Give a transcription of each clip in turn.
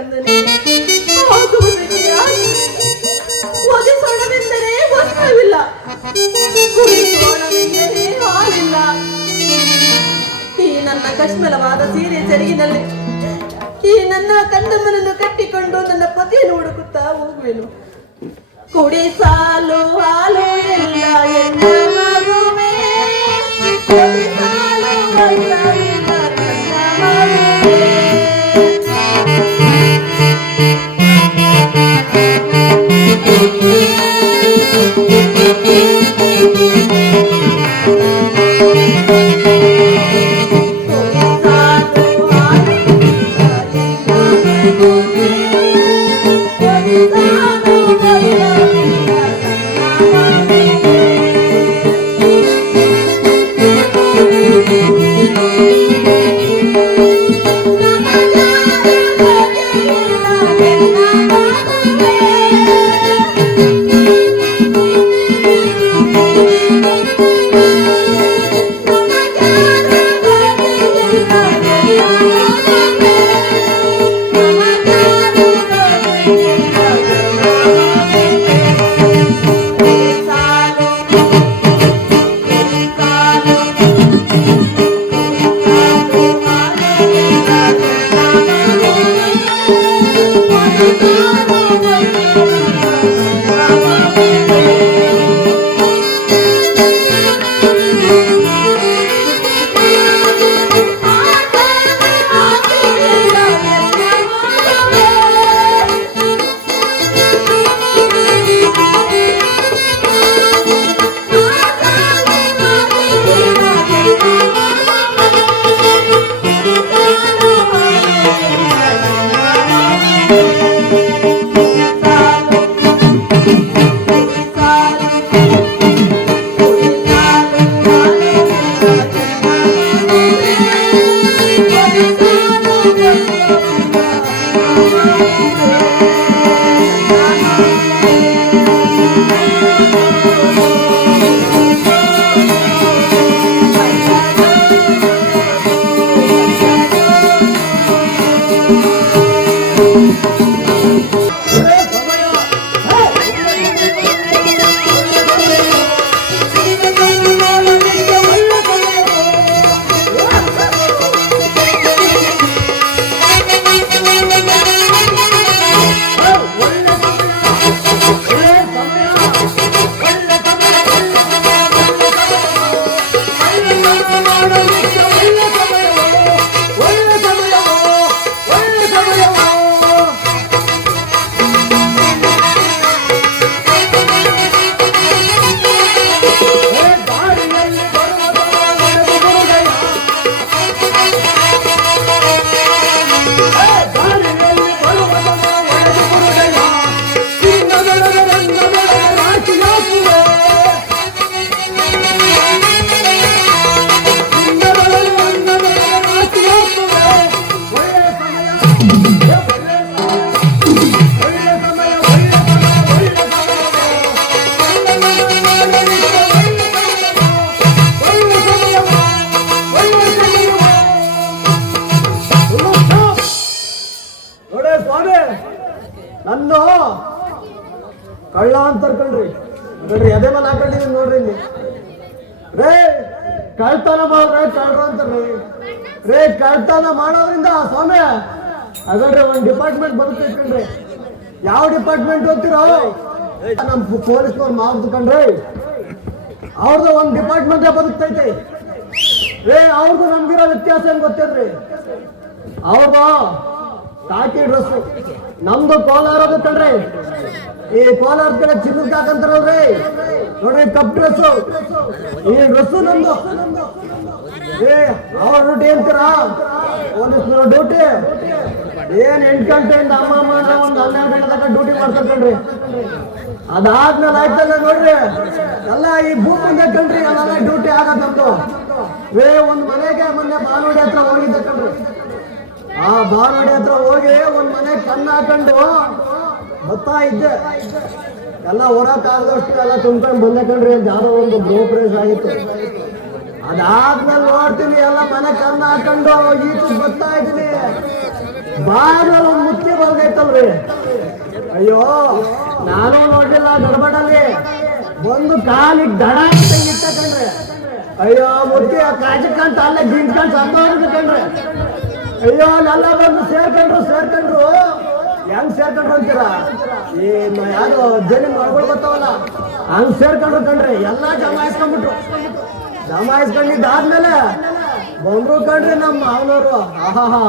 ಕಂದನೆ ಆಗುವುದಕ್ಕೆ ಒದಿಸೋಣವೆಂದರೆ ವಸ್ತ್ರವಿಲ್ಲ, ಕುಡಿಸೋಣವೆಂದರೆ ಹಾಲಿಲ್ಲ. ಈ ನನ್ನ ಕಶ್ಮಲವಾದ ಸೀರೆ ಸೆರಗಿನಲ್ಲಿ ಈ ನನ್ನ ಕಂದಮ್ಮನನ್ನು ಕಟ್ಟಿಕೊಂಡು ನನ್ನ ಪತಿಯನ್ನು ಹುಡುಕುತ್ತಾ ಹೋಗುವೆನು. ಕುಡಿಸಾಲು ಹಾಲು ಎಲ್ಲ ಎನ್ನ ಮಗುವೇ, ಕುಡಿಸಾಲು ಹಾಲು ಎಲ್ಲ ನನ್ನ ಮಗುವೇ. ನನ್ನ ಕಳ್ಳ ಅಂತಾರ ಕಣ್ರಿ. ನೋಡ್ರಿ ಅದೇ ಮೇಲೆ ಹಾಕೊಂಡಿದೀನಿ ನೋಡ್ರಿ ಇಲ್ಲಿ. ರೇ ಕಳ್ತನ ಮಾಡ್ರೆ ಕಳ್ರ ಅಂತಾರ್ರಿ. ರೇ ಕಳ್ತನ ಮಾಡೋದ್ರಿಂದ ಸ್ವಾಮಿ ಹಾಗಾದ್ರೆ ಒಂದ್ ಡಿಪಾರ್ಟ್ಮೆಂಟ್ ಬರುತ್ತೆ ಕಣ್ರಿ. ಯಾವ ಡಿಪಾರ್ಟ್ಮೆಂಟ್ ಹೋಗ್ತಿರೋ ನಮ್ ಪೊಲೀಸ್ನವ್ರು ಮಾವ್ದು ಕಣ್ರಿ. ಅವ್ರದ್ದು ಒಂದ್ ಡಿಪಾರ್ಟ್ಮೆಂಟ್ ಬದುಕ್ತೈತೆ. ರೇ ಅವ್ರಿಗೂ ನಮ್ಗಿರೋ ವ್ಯತ್ಯಾಸ ಏನ್ ಗೊತ್ತೇನ್ರಿ? ಅವ್ರದ್ದು ಕಾಕಿ ಡ್ರೆಸ್, ನಮ್ದು ಕೋಲಾರದು ಕಣ್ರಿ. ಈ ಕೋಲಾರ ಕಡೆ ಚಿನ್ನಕ್ಕೆ ಹಾಕಂತಾರಲ್ರಿ ನೋಡ್ರಿ ಕಪ್ ಡ್ರೆಸ್. ಈ ಡ್ರೆಸ್ ನಮ್ದು. ಏ ಅವ್ರ ಡ್ಯೂಟಿ ಅಂತೀರಾ? ಪೊಲೀಸ್ನವ್ರ ಡ್ಯೂಟಿ ಏನ್ 8 ಗಂಟೆಯಿಂದ ಅಮ್ಮ ಮಾಡ್ರೆ ಒಂದ್ 12 ಗಂಟೆ ತನಕ ಡ್ಯೂಟಿ ಮಾಡ್ತಾರೆ ಕಣ್ರಿ. ಅದಾದ್ಮೇಲೆ ಆಯ್ತಲ್ಲ ನೋಡ್ರಿ ಎಲ್ಲ ಈ ಭೂಮಿಂದ ಕಣ್ರಿ ಎಲ್ಲ ಡ್ಯೂಟಿ ಆಗದ್ ನಮ್ದು. ಒಂದ್ ಮನೆಗೆ ಮೊನ್ನೆ ಬಾನೋಡಿ ಹತ್ರ ಹೋಗಿದ್ದೆ ಕಣ್ರಿ. ಆ ಬಾನೋಡಿ ಹತ್ರ ಹೋಗಿ ಒಂದ್ ಮನೆ ಕಣ್ಣು ಹಾಕೊಂಡು ಬರ್ತಾ ಇದ್ದೆ. ಎಲ್ಲ ಹೊರಕಾಗದಷ್ಟು ಎಲ್ಲ ತುಂಬ್ಕೊಂಡು ಬಂದೆ ಕಣ್ರಿ. ಯಾವ್ದೋ ಒಂದು ಬ್ರೋಕರೇಜ್ ಆಗಿತ್ತು. ಅದಾದ್ಮೇಲೆ ನೋಡ್ತೀನಿ ಎಲ್ಲ ಮನೆ ಕಣ್ಣು ಹಾಕೊಂಡು ಈಚೆ ಬರ್ತಾ ಇದ್ದೀನಿ. ಬಾಗಲ ಮುಚ್ಚಿ ಬರ್ದೈತಲ್ರಿ. ಅಯ್ಯೋ ನಾನು ನೋಡ್ಲಿಲ್ಲ ಗಡ್ಬಡಲ್ಲಿ ಒಂದು ಕಾಲಿಗೆ ದಡ ಅಂತ ಇಟ್ಟ ಕಣ್ರಿ. ಅಯ್ಯೋ ಮುಚ್ಚಿ ಕಾಜಕ್ಕಂತ ಅಲ್ಲೇ ಗಿಂಚ್ಕೊಂಡ್ ಸಂತೋಷ ಕಣ್ರಿ. ಅಯ್ಯೋ ನೆಲ್ಲ ಬಂದು ಸೇರ್ಕೊಂಡ್ರು ಹೆಂಗ್ ಸೇರ್ಕೊಂಡ್ರು ಅಂತೀರ? ಏನು ಯಾರು ಜಮೀನ್ ಮಾಡ್ಕೊಳ್ ಬರ್ತಾವಲ್ಲ ಹಂಗ್ ಸೇರ್ಕೊಂಡ್ರು ಕಣ್ರಿ. ಎಲ್ಲಾ ಜಮಾಯಿಸ್ಕೊಂಡಿದ್ದಾದ್ಮೇಲೆ ಬಂದ್ರು ಕಣ್ರಿ ನಮ್ಮ ಮಾವನವ್ರು. ಆಹಾ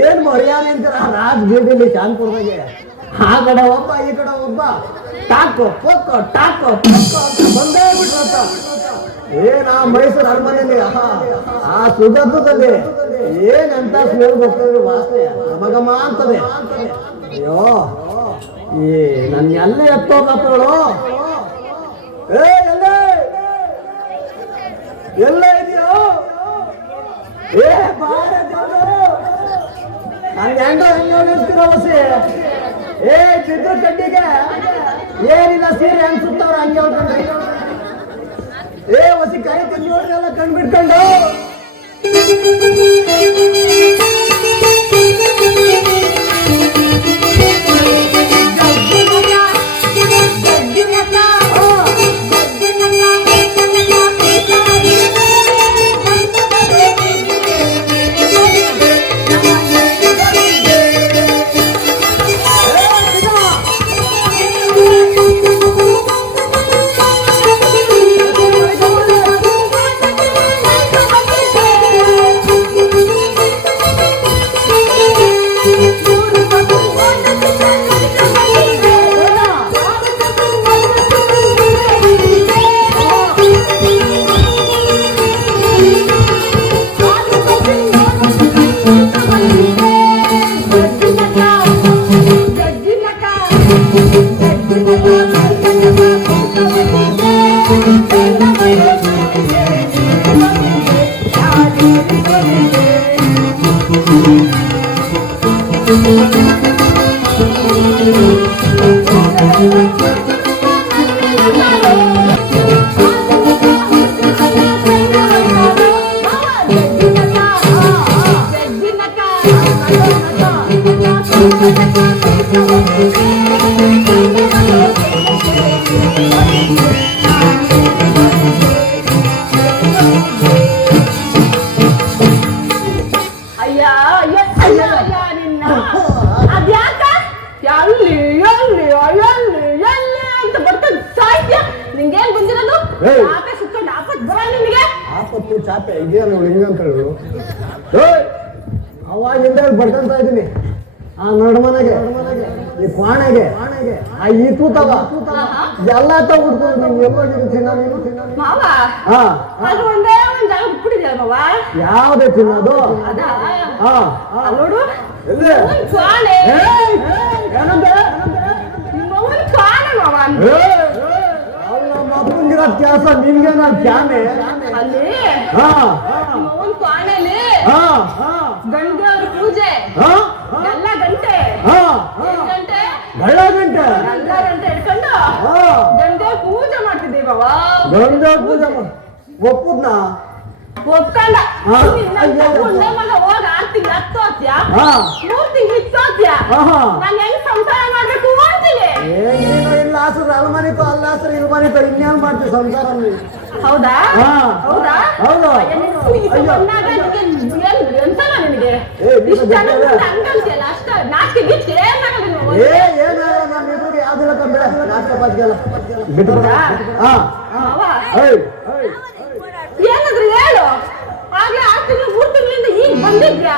ಏನ್ ಮರ್ಯಾದೆ ಅಂತೀರ ರಾಜ್ ಬೀದಿಲಿ ಶಾಂತಪುರದಾಗೆ. ಆ ಕಡೆ ಒಬ್ಬ ಈ ಕಡೆ ಒಬ್ಬ ಟಾಕೋ ಪೊಕ್ಕೋ ಅಂತ ಬಂದೇ ಬಿಟ್ರಂತ. ಏನ್ ಆ ಮೈಸೂರು ಅರಮನೆಯಲ್ಲಿ ಆ ಸುಗಂಧದಲ್ಲಿ ಏನಂತ ಸ್ಮೆಲ್ ಬರ್ತದೆ, ವಾಸನೆ ಗಮಗಮ ಅಂತದೆ. ಅಯ್ಯೋ ಈ ನನ್ ಎಲ್ಲ ಎತ್ತೋದಪ್ಪಗಳು. ಎಲ್ಲ ಇದೆಯೋ ಏ ಬಾರ ನನ್ ಹೆಂಗೋ ನಿಲ್ತಿರೋ ಬಸಿ. ಏ ಬಿದ್ರು ಕಡ್ಡಿಗೆ ಏನಿಲ್ಲ ಸೀರೆ ಹೆಂಗ್ ಸುತ್ತವ್ರ ಹಂಗೆ ಹೇಳ್ಕೊಂಡ್ರಿ. ಏ ಹೊಸಿ ಕರೆ ತಿನ್ನೋರ್ನೆಲ್ಲ ಕಣ್ ಬಿಟ್ಕೊಂಡು ಚಾಪೆ ಇದೆಯಲ್ಲ ಹಿಂಗಂತ ಹೇಳು. ಅವಾಗಿಂದ ಬರ್ಕೊಂತ ಇದ್ದೀನಿ ಆ ನಡ್ಮನೆಗೆ ಈ ಕ್ವಾಣೆಗೆ ಆ ಈ ತೂತವ ಎಲ್ಲ ತಗೊಡ್ಕೊಂಡು ನಿಮ್ಗೆ ಎಲ್ಲೋಗಿದ್ದು ಯಾವ್ದೇ ತಿನ್ನೋದು ಮಕ್ಕಳಿರೋ ಕೆಲಸ ನಿಮ್ಗೆ ನಾನು ಕ್ಯಾಮೆ ಗಂಟೆ ಪೂಜೆ ಎಲ್ಲ ಗಂಟೆ ಎಲ್ಲ ಗಂಟೆ ಇಟ್ಕೊಂಡು ಗಂಟೆ ಪೂಜೆ ಮಾಡ್ತಿದ್ದೀವಿ ಬಾಬಾ. ಗಂಟೆ ಪೂಜೆ ಒಪ್ಪುದ್ನ ಒಪ್ಕೊಂಡ ಮಗ ಹೋಗ 6 ತಿಂಗಳು 10 ಹೋತ್ಯಾ 3 ತಿಂಗಳು 20 ಹೋತ್ಯಾ ನಾನು ಹೆಂಗ್ ಸಂಸಾರ ಮಾಡ್ಬೇಕು ಅಂತೀನಿ. ಇಲ್ಲ ಆಸರು ಅಲ್ಮನಿತು ಅಲ್ಲ ಆಸರು ಇಲ್ಮನಿತು ಇನ್ಯಾನ್ ಮಾಡ್ತೀವಿ ಸಂಸಾರ. ಹೌದಾ ಹೌದಾ ಹೌದು ನಿನಗೆ ಇಷ್ಟ ಹಂಗಂತಿಯಲ್ಲ ಅಷ್ಟ ನಾಚಿಕೆ ಗೀಚಿಕೆ ಏನಾಗಲ್ಲ ನಾನು ಇಬ್ರಿಗೆ ಯಾವ್ದಿಲ್ಲ ಕಂಬಿಡ ನಾಚಿಕೆ ಪಾಚಿಗೆಲ್ಲ ಬಿಟ್ಟು ಏನಾದ್ರು ಹೇಳು. ಆಗ್ಲೇ 6 ತಿಂಗಳು 3 ತಿಂಗಳಿಂದ ಈಗ ಬಂದಿದ್ಯಾ?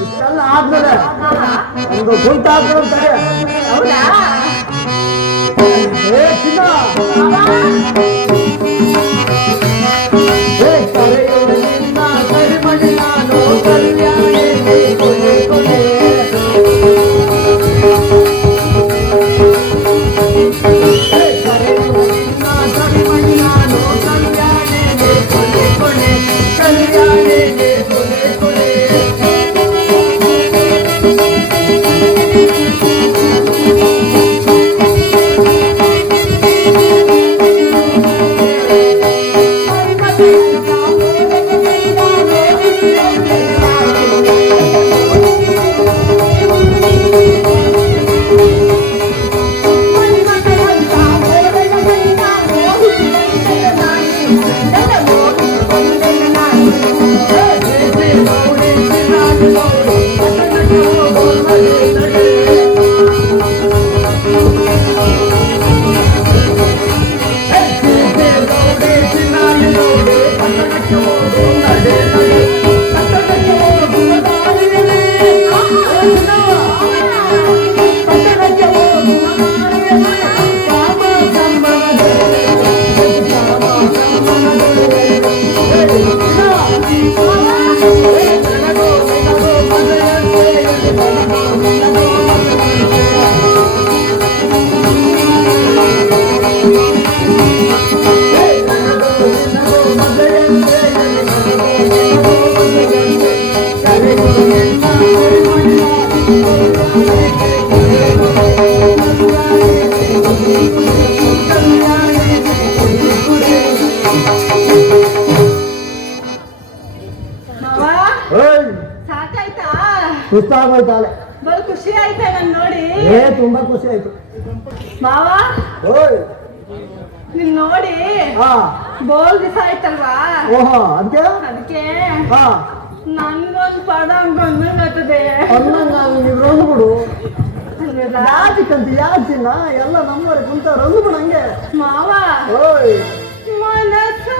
ಇಷ್ಟೆಲ್ಲ ಆದ್ಮೇಲೆ ಒಂದು ಗುಂಟ ಹಾಕ್ಬಿಡುತ್ತೆ. ಹೌದಾ ಚಿನ್ನ ಸುಸ್ತಾಗೋಯ್ತಾಳೆ. ಬಲು ಖುಷಿ ಆಯ್ತಾ ನನ್ ನೋಡಿ? ತುಂಬಾ ಖುಷಿ ಆಯ್ತು ಮಾವ. ನಿನ್ ನೋಡಿ ಬೋಲ್ ದಿವಸ ಆಯ್ತಲ್ವಾ? ಅದಕ್ಕೆ ನನ್ಗೊಂದು ಪದ ಬಂದಂಗತ್ತದೆ. ರಂದು ಬಿಡು ಯಾಚಿಕಂತ ಯಾಚಿನ ಎಲ್ಲ ನಮ್ಮವರೆ ಕುಂತ ರಂದು ಬಿಡು ಹಂಗೆ ಮಾವ. ಮನಸ್ಸು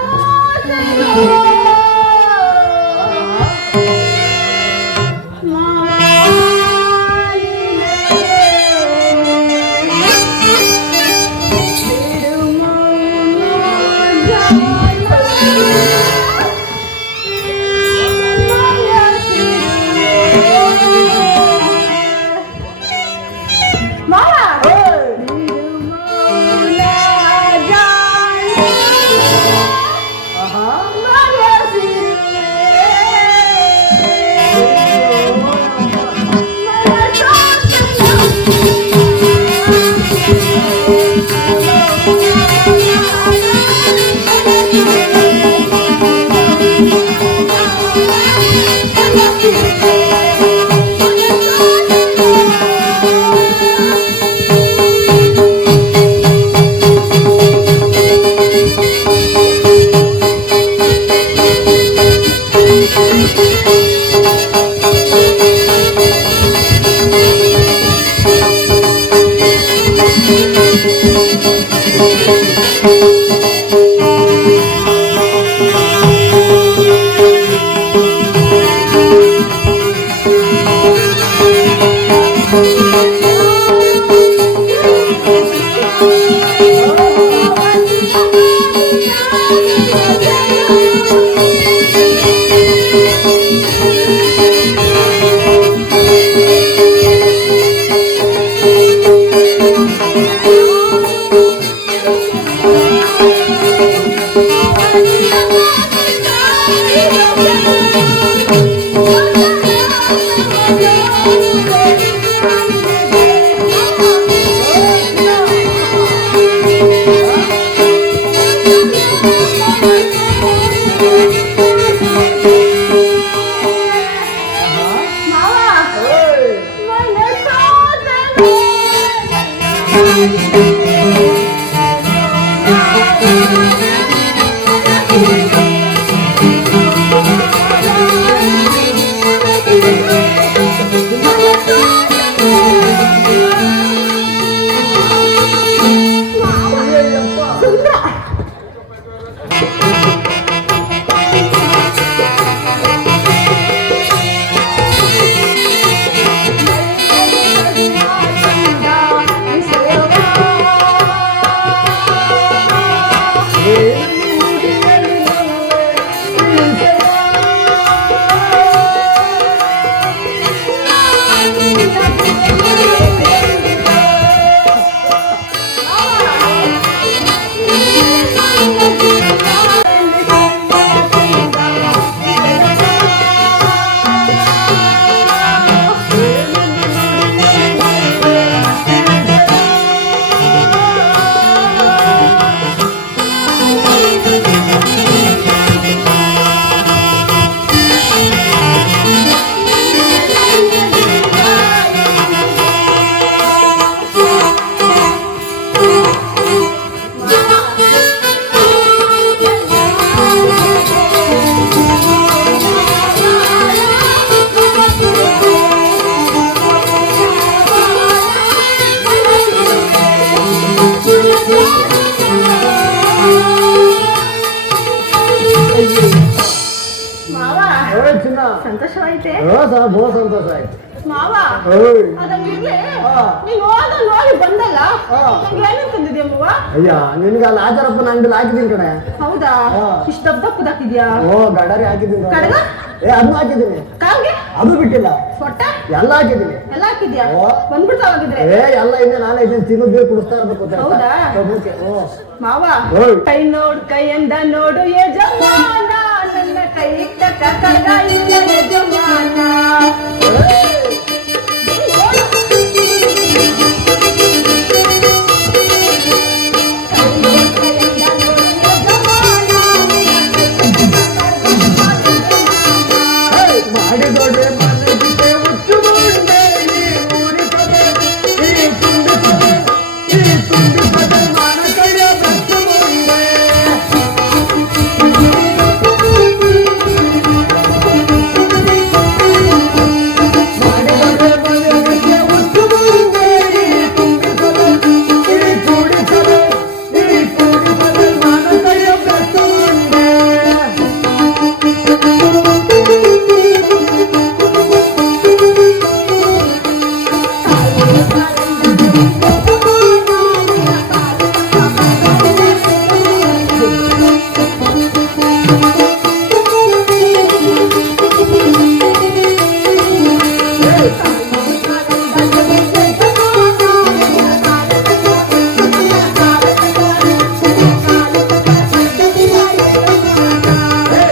ಸಂತೋಷವಾಯ್ತೆ ಬಹು ಸಂತೋಷ ಆಯ್ತು ಮಾವ. ಓಯ್. ಅದಂಗಿರ್ಲಿ ಹಾ. ನೀನ್ ಹೋದ ನೋಡಿ ಬಂದಲ್ಲ ಹಾ. ನಂಗೆ ಏನೇನ್ ತಂದಿದ್ಯಾ ಮಾವ? ಅಯ್ಯ ನಿನ್ಗೆ ಅಲ್ಲಿ ಆಚಾರಪ್ಪನ ಅಂಗಡಿಲಿ ಹಾಕಿದೀನಿ ಕಣೆ. ಹೌದಾ? ಹಾ. ಇಷ್ಟ ದಪ್ಪದಾಕಿದ್ಯಾ? ಓ ಗಡಾರಿ ಹಾಕಿದ್ದೀನಿ ಕಡಗ? ಅದನ್ನ ಹಾಕಿದ್ದೀನಿ. ಕಾಲ್ಗೆ ಅದು ಬಿಟ್ಟಿಲ್ಲ, ಸೊಟ್ಟ ಎಲ್ಲ ಹಾಕಿದ್ದೀನಿ. ಎಲ್ಲ ಹಾಕಿದ್ಯಾ? ಓ. ಬಂದ್ಬಿಡ್ತಾವಾಗಿದ್ರೆ ಎಲ್ಲ ಇನ್ನೇ ನಾನೇ ಇದನ್ನ ತಿನ್ನೋದೇ ಕುಡಿಸ್ತಾ ಇರ್ಬೇಕು ಅಂತ ಹೌದಾ? ಪ್ರಭುಕ್ಕೆ. ಓ ಮಾವ ಓಯ್. ಕೈ ನೋಡ್ ಕೈಯಿಂದ ನೋಡು ಯಜಮಾನ, ನನ್ನ ಕೈ ಇಟ್ಟ ಕಡಗ ಇಲ್ಲ ಯಜಮಾನ. ಮಾಡಿದೊಡೆ ಮನಸ್ಸಿಗೆ ಹುಚ್ಚು ಮುಂಡೆ ಈ ಊರಿಸದೆ, ಈ ತುಂಬಿಸದೆ, ಈ ತುಂಬಿಸದೆ ಮನ ಕೈಯ ಬೆಚ್ಚು ಮುಂಡೆ. ಮಾಡಿದೊಡೆ ಮನಸ್ಸಿಗೆ ಹುಚ್ಚು ಮುಂಡೆ ಈ ತುಂಬಿಸದೆ, ಈ ಕೂಡಿಸದೆ, ಈ ಕೂಡಿಸದೆ ಮನ ಕೈಯ ಬೆಚ್ಚು ಮುಂಡೆ.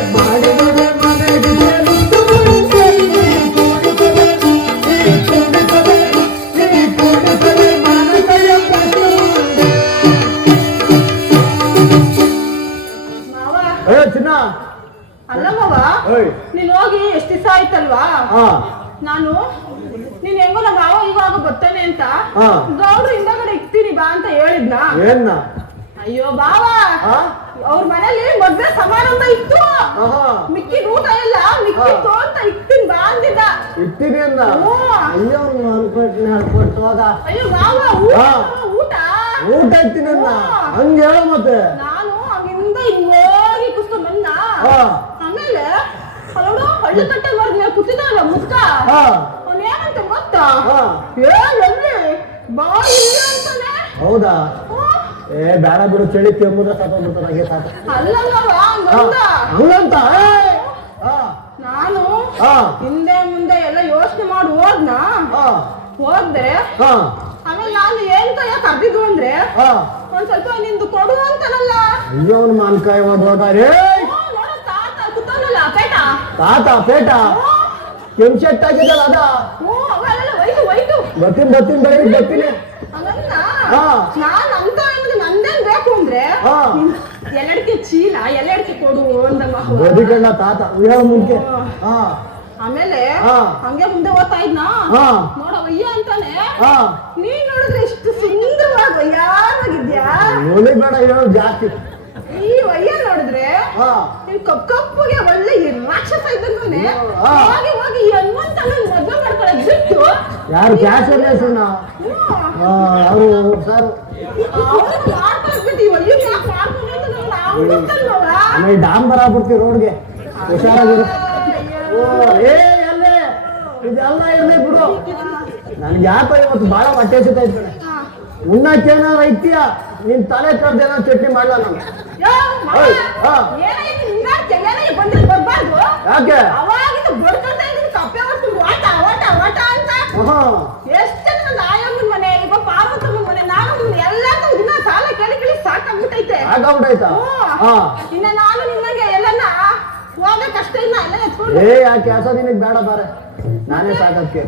ಮಾಡಿದೊಡೆ ಮನಸ್ಸಿಗೆ ಹುಚ್ಚು ಮುಂಡೆ ಈ ಕೂಡಿಸದೆ, ಈ ಕೂಡಿಸದೆ, ಈ ಕೂಡಿಸದೆ ಮನ ಕೈಯ ಬೆಚ್ಚು ಮುಂಡೆ. ಮಾವ ಚಿನ್ನ. ಅಲ್ಲ ಮಾವ, ಓಯ್. ನೀನ್ ಹೋಗಿ ಎಷ್ಟ್ ದಿವಸ ಆಯ್ತಲ್ವಾ? ಹಾ ನಾನು ನೀನ್ ಹೆಂಗೋ ನಮ್ಮ ಮಾವ ಇವಾಗ ಬರ್ತಾನೆ ಅಂತ ಹಾ. ಗೌಡ್ರು ಹಿಂದಗಡೆ ಇಕ್ತೀನಿ ಬಾ ಅಂತ ಹೇಳಿದ್ನ. ಏನ್ನ? ಅಯ್ಯೋ ಬಾವ, ಹಾ ಅವ್ರ ಮನೇಲಿ ಮದ್ವೆ ಸಮಾರಂಭ ಇತ್ತು, ಆಹಾ. ಮಿಕ್ಕಿದ ಊಟ ಇಲ್ಲ ಮಿಕ್ಕಿತ್ತು ಅಂತ ಇಕ್ತೀನಿ ಬಾ ಅಂದಿದ್ದ. ಇಟ್ಟಿದೆ ಅಂದ. ಹ್ಞೂ. ಅಯ್ಯೋ ಅನ್ಕೊಟ್ಟು ಹೋಗ. ಅಯ್ಯೋ ಬಾವ, ಊಟ ಹಾ. ಊಟ ಊಟ ಇಟ್ಟಿನ ಹ್ಞೂ. ಹಂಗೆ ಹೇಳೋ ಮತ್ತೆ. ನಾನು ಹಂಗಿಂದ ಹೋಗಿ ಕುಸ್ಕೊಂಡ್ ಬಂದ. ಹಾ ಆಮೇಲೆ ಅವಳು ಹಳ್ಳಿ ಕಟ್ಟೆ ಮರದ ಮೇಲೆ ಕೂತಿದ್ದಾಳ ಮುದ್ಕ. ಹಾ ಅವ್ನು ಏನಂತ ಗೊತ್ತಾ? ಹಾ. ಎಲ್ಲಿ ಬಾ ಇಲ್ಲ ಅಂತಾನೆ. ಹೌದಾ? ಹ್ಞೂ. ಬೇಡ ಬಿಡು, ಚಳಿ ಕೆಮ್ಮುದ ಸಾಕೋಗ್ಬಿಡ್ತಾರ ಹಂಗೆ ಸಾಕು. ಅಲ್ಲಲ್ಲವ ಹಾ. ಹಂಗಂದ. ಹಂಗಂತ? ಹಾ ನಾನು ಹಾ ಹಿಂದೆ ಮುಂದೆ ಎಲ್ಲ ಯೋಚನೆ ಮಾಡಿ ಹೋದ್ನ. ಹಾ ಹೋದ್ರೆ ಹಾ ಆಮೇಲೆ ನಾನು ಏನ್ ಕೈಯ ಕರ್ದಿದ್ದು ಅಂದ್ರೆ ಹಾ. ಒಂದ್ ಸ್ವಲ್ಪ ನಿಂದು ಕೊಡು ಅಂತಾನಲ್ಲ. ಅಯ್ಯೋ ಅವ್ನ ಮಾನ್ಕಾಯಿ ಹೋಗ ರೇ. ನೋಡ ತಾತ ಕೂತಾನಲ್ಲ ಪೇಟ. ತಾತ ಪೇಟ ಕೆಂಚೆಟ್ ಆಗಿದ್ದಲ್ಲ ಅದ. ಹ್ಞೂ ಅವೆಲ್ಲ ವೈಟು ವೈಟು. ಬರ್ತೀನಿ ಬೆಳಿಗ್ಗೆ ಬರ್ತೀನಿ. ಹಂಗಂದ ಹಾ. ನಾನ್ ಅಂತ ಅಂದ್ರೆ ನಂದೇನ್ ಬೇಕು ಅಂದ್ರೆ ಹಾ. ಎಲ್ಲಡಿಕೆ ಚೀಲ ಎಲ್ಲಡಿಕೆ ಕೊಡು ಅಂದಂಗ. ಬದಿಗಣ್ಣ ತಾತ ಹೇಳ ಮುಂಚೆ. ಹಾ ಆಮೇಲೆ ಹಾ. ಹಂಗೆ ಮುಂದೆ ಓದ್ತಾ ಇದ್ನ. ಹಾ ನೋಡ ವಯ್ಯ ಅಂತಾನೆ. ಹಾ. ನೀನ್ ನೋಡಿದ್ರೆ ಎಷ್ಟು ಸುಂದರವಾಗಿ ವಯ್ಯಾರಾಗಿದ್ಯಾ. ನೋಡಿ ಬೇಡ ಹೇಳೋ ಜಾಸ್ತಿ. ಈ ವಯ್ಯ ನೋಡಿದ್ರೆ ಹಾ ನೀನ್ ಕಪ್ಪಗೆ ಒಳ್ಳೆ ಈ ರಾಕ್ಷಸ ಇದ್ದಂಗೆ. ಹಾ. ಹೋಗಿ ಹೋಗಿ ಹನುಮಂತನ ಮದ್ವೆ ಮಾಡ್ಕೊಳ್ಳೋದ್ ಬಿಟ್ಟು ಯಾರು ಕ್ಯಾಶರ್ಲೆಸ್ ಅಣ್ಣ? ಅವರು ಸರ್ ಅವ್ರು ಮಾಡ್ಕೊಂಡ್ಬಿಟ್ಟು ಈ ವಯ್ಯ ಯಾಕೆ ಮಾಡ್ಕೊಂಡು ಅಂತ ನಮ್ಗೆ ನಾವು ಗೊತ್ತಲ್ವವ? ಆಮೇಲೆ ಡಾಂಬರ್ ಆಗ್ಬಿಡ್ತೀವಿ ರೋಡ್ಗೆ. ಹುಷಾರಾಗಿರು. ಓ ಏ ಎಲ್ಲೇ ಇದೆಲ್ಲ ಇರ್ಲಿ ಬಿಡು. ನನ್ಗೆ ಯಾಕೋ ಇವತ್ತು ಭಾಳ ಹೊಟ್ಟೆ ಹಸಿತಾ ಇತ್ತು ಕಣೆ. ಉಣ್ಣಕ್ಕೇನಾರ ಐತಿಯ? ನಿನ್ ತಲೆ ಕರ್ದೇನೋ ಚಟ್ನಿ ಮಾಡ್ಲಾ ನಾನು. ಯೋ, ಮಗ, ಓಯ್, ಹಾ. ಏನಾಯ್ತು ನಿಂಗಾಕೆ? ಏನಾಗಿ ಬಂದ್ರೆ ಬರ್ಬಾರ್ದು? ಯಾಕೆ? ಅವಾಗಿಂದ ಬಡ್ಕೊಳ್ತಾ ಇದ್ದೀನಿ ಕಪ್ಪೆ ಹೊತ್ತು ವಾಟ ವಾಟ ವಾಟ ಅಂತ. ಆಹಾ. ಎಷ್ಟು ಜನ ನನ್ನ ಆಯಮ್ಮನ ಮನೆ ಈಗ ಪಾರ್ವತಮ್ಮನ ಮನೆ ನಾನು ಎಲ್ಲಾನು ದಿನ ಸಾಲ ಕೇಳಿ ಕೇಳಿ ಸಾಕಾಗ್ಬಿಟ್ಟೈತೆ. ಆಗಾಗ್ಬಿಟ್ಟೈತಾ? ಹಾ. ಇನ್ನ ನಾನು ನಿನ್ನಂಗೆ ಎಲ್ಲನ್ನ ಹೋಗಕ್ಕಷ್ಟೇ ಇನ್ನ ಎಲ್ಲ ಎತ್ಕೊಂಡು ಏ ಆ ಕೆಲಸ ನಿನಗ್ ಬೇಡ ಬಾರೆ, ನಾನೇ ಸಾಕಕ್ಕೆ.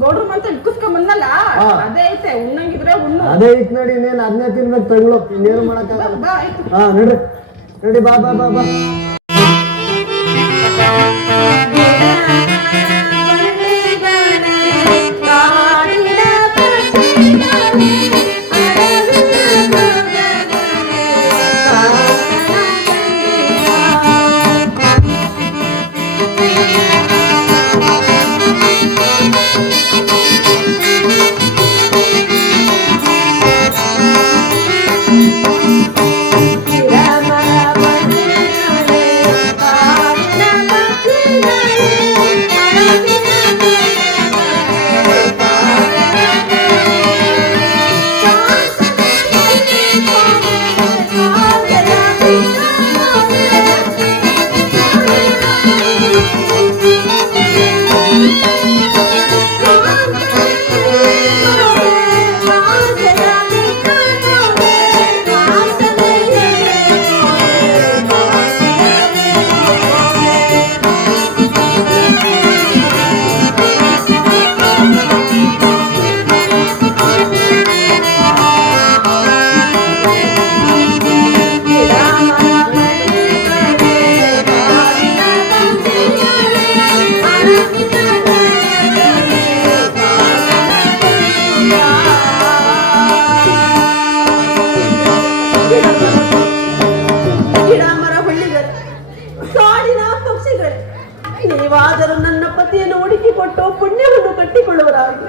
ಗೌಡ್ರು ಮಂತ ಇಕ್ಕಿಸ್ಕೊಂಡ್ ಬಂದಲ್ಲ, ಹಾ. ಅದೇ ಐತೆ. ಉಣ್ಣಂಗಿದ್ರೆ ಉಣ್ಣು. ಅದೇ ಇಕ್ ನಡಿ, ಇನ್ನೇನು ಅದನ್ನೇ ತಿನ್ಬೇಕು ತಗೊಳ್ಳೋ, ಇನ್ನೇನು ಮಾಡಕ್ಕಾಗಲ್ಲ. ಬಾ ಆಯ್ತು. ಹಾ ನಡ್ರಿ ನಡಿ, ಬಾ ಬಾ ಬಾ ಬಾ. ರಾಮ ನೀವಾದರೂ ನನ್ನ ಪತಿಯನ್ನು ಹುಡುಕಿಕೊಟ್ಟು ಪುಣ್ಯವನ್ನು ಕಟ್ಟಿಕೊಳ್ಳುವರಾಗಿ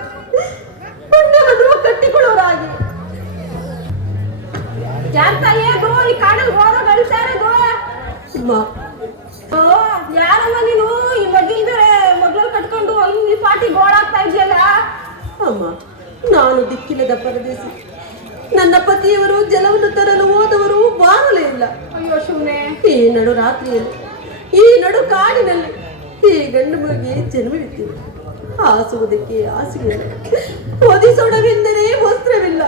ಯಾರ ತಾಯಿಯದು ಈ ಕಾಡಲ್ಲಿ ಹೋದ ಗಳಿಸ್ತಾರೆ ಯಾರಮ್ಮ ನೀನು ಈ ಮಗ್ಳು ಕಟ್ಕೊಂಡು ಈ ಪಾಟಿ ಗೋಳಾಗ್ತಾ ಇದೆಯಲ್ಲ? ಅಮ್ಮ, ನಾನು ದಿಕ್ಕಿಲ್ಲದ ಪರದೇಶಿ. ನನ್ನ ಪತಿಯವರು ಜಲವನ್ನು ತರಲು ಹೋದವರು ಬಾರಲೇ ಇಲ್ಲ. ಅಯ್ಯೋ ಸುಮ್ಮನೆ ಈ ನಡು ರಾತ್ರಿಯಲ್ಲಿ ಈ ನಡು ಕಾಡಿನಲ್ಲಿ ಈ ಗಂಡು ಮಗುವಿಗೆ ಜನ್ಮವಿತ್ತು. ಹಾಸುವುದಕ್ಕೆ ಹಾಸಿಗೆಯಿಲ್ಲ, ಒದಿಸೊಡವೆಂದರೆ ವಸ್ತ್ರವಿಲ್ಲ.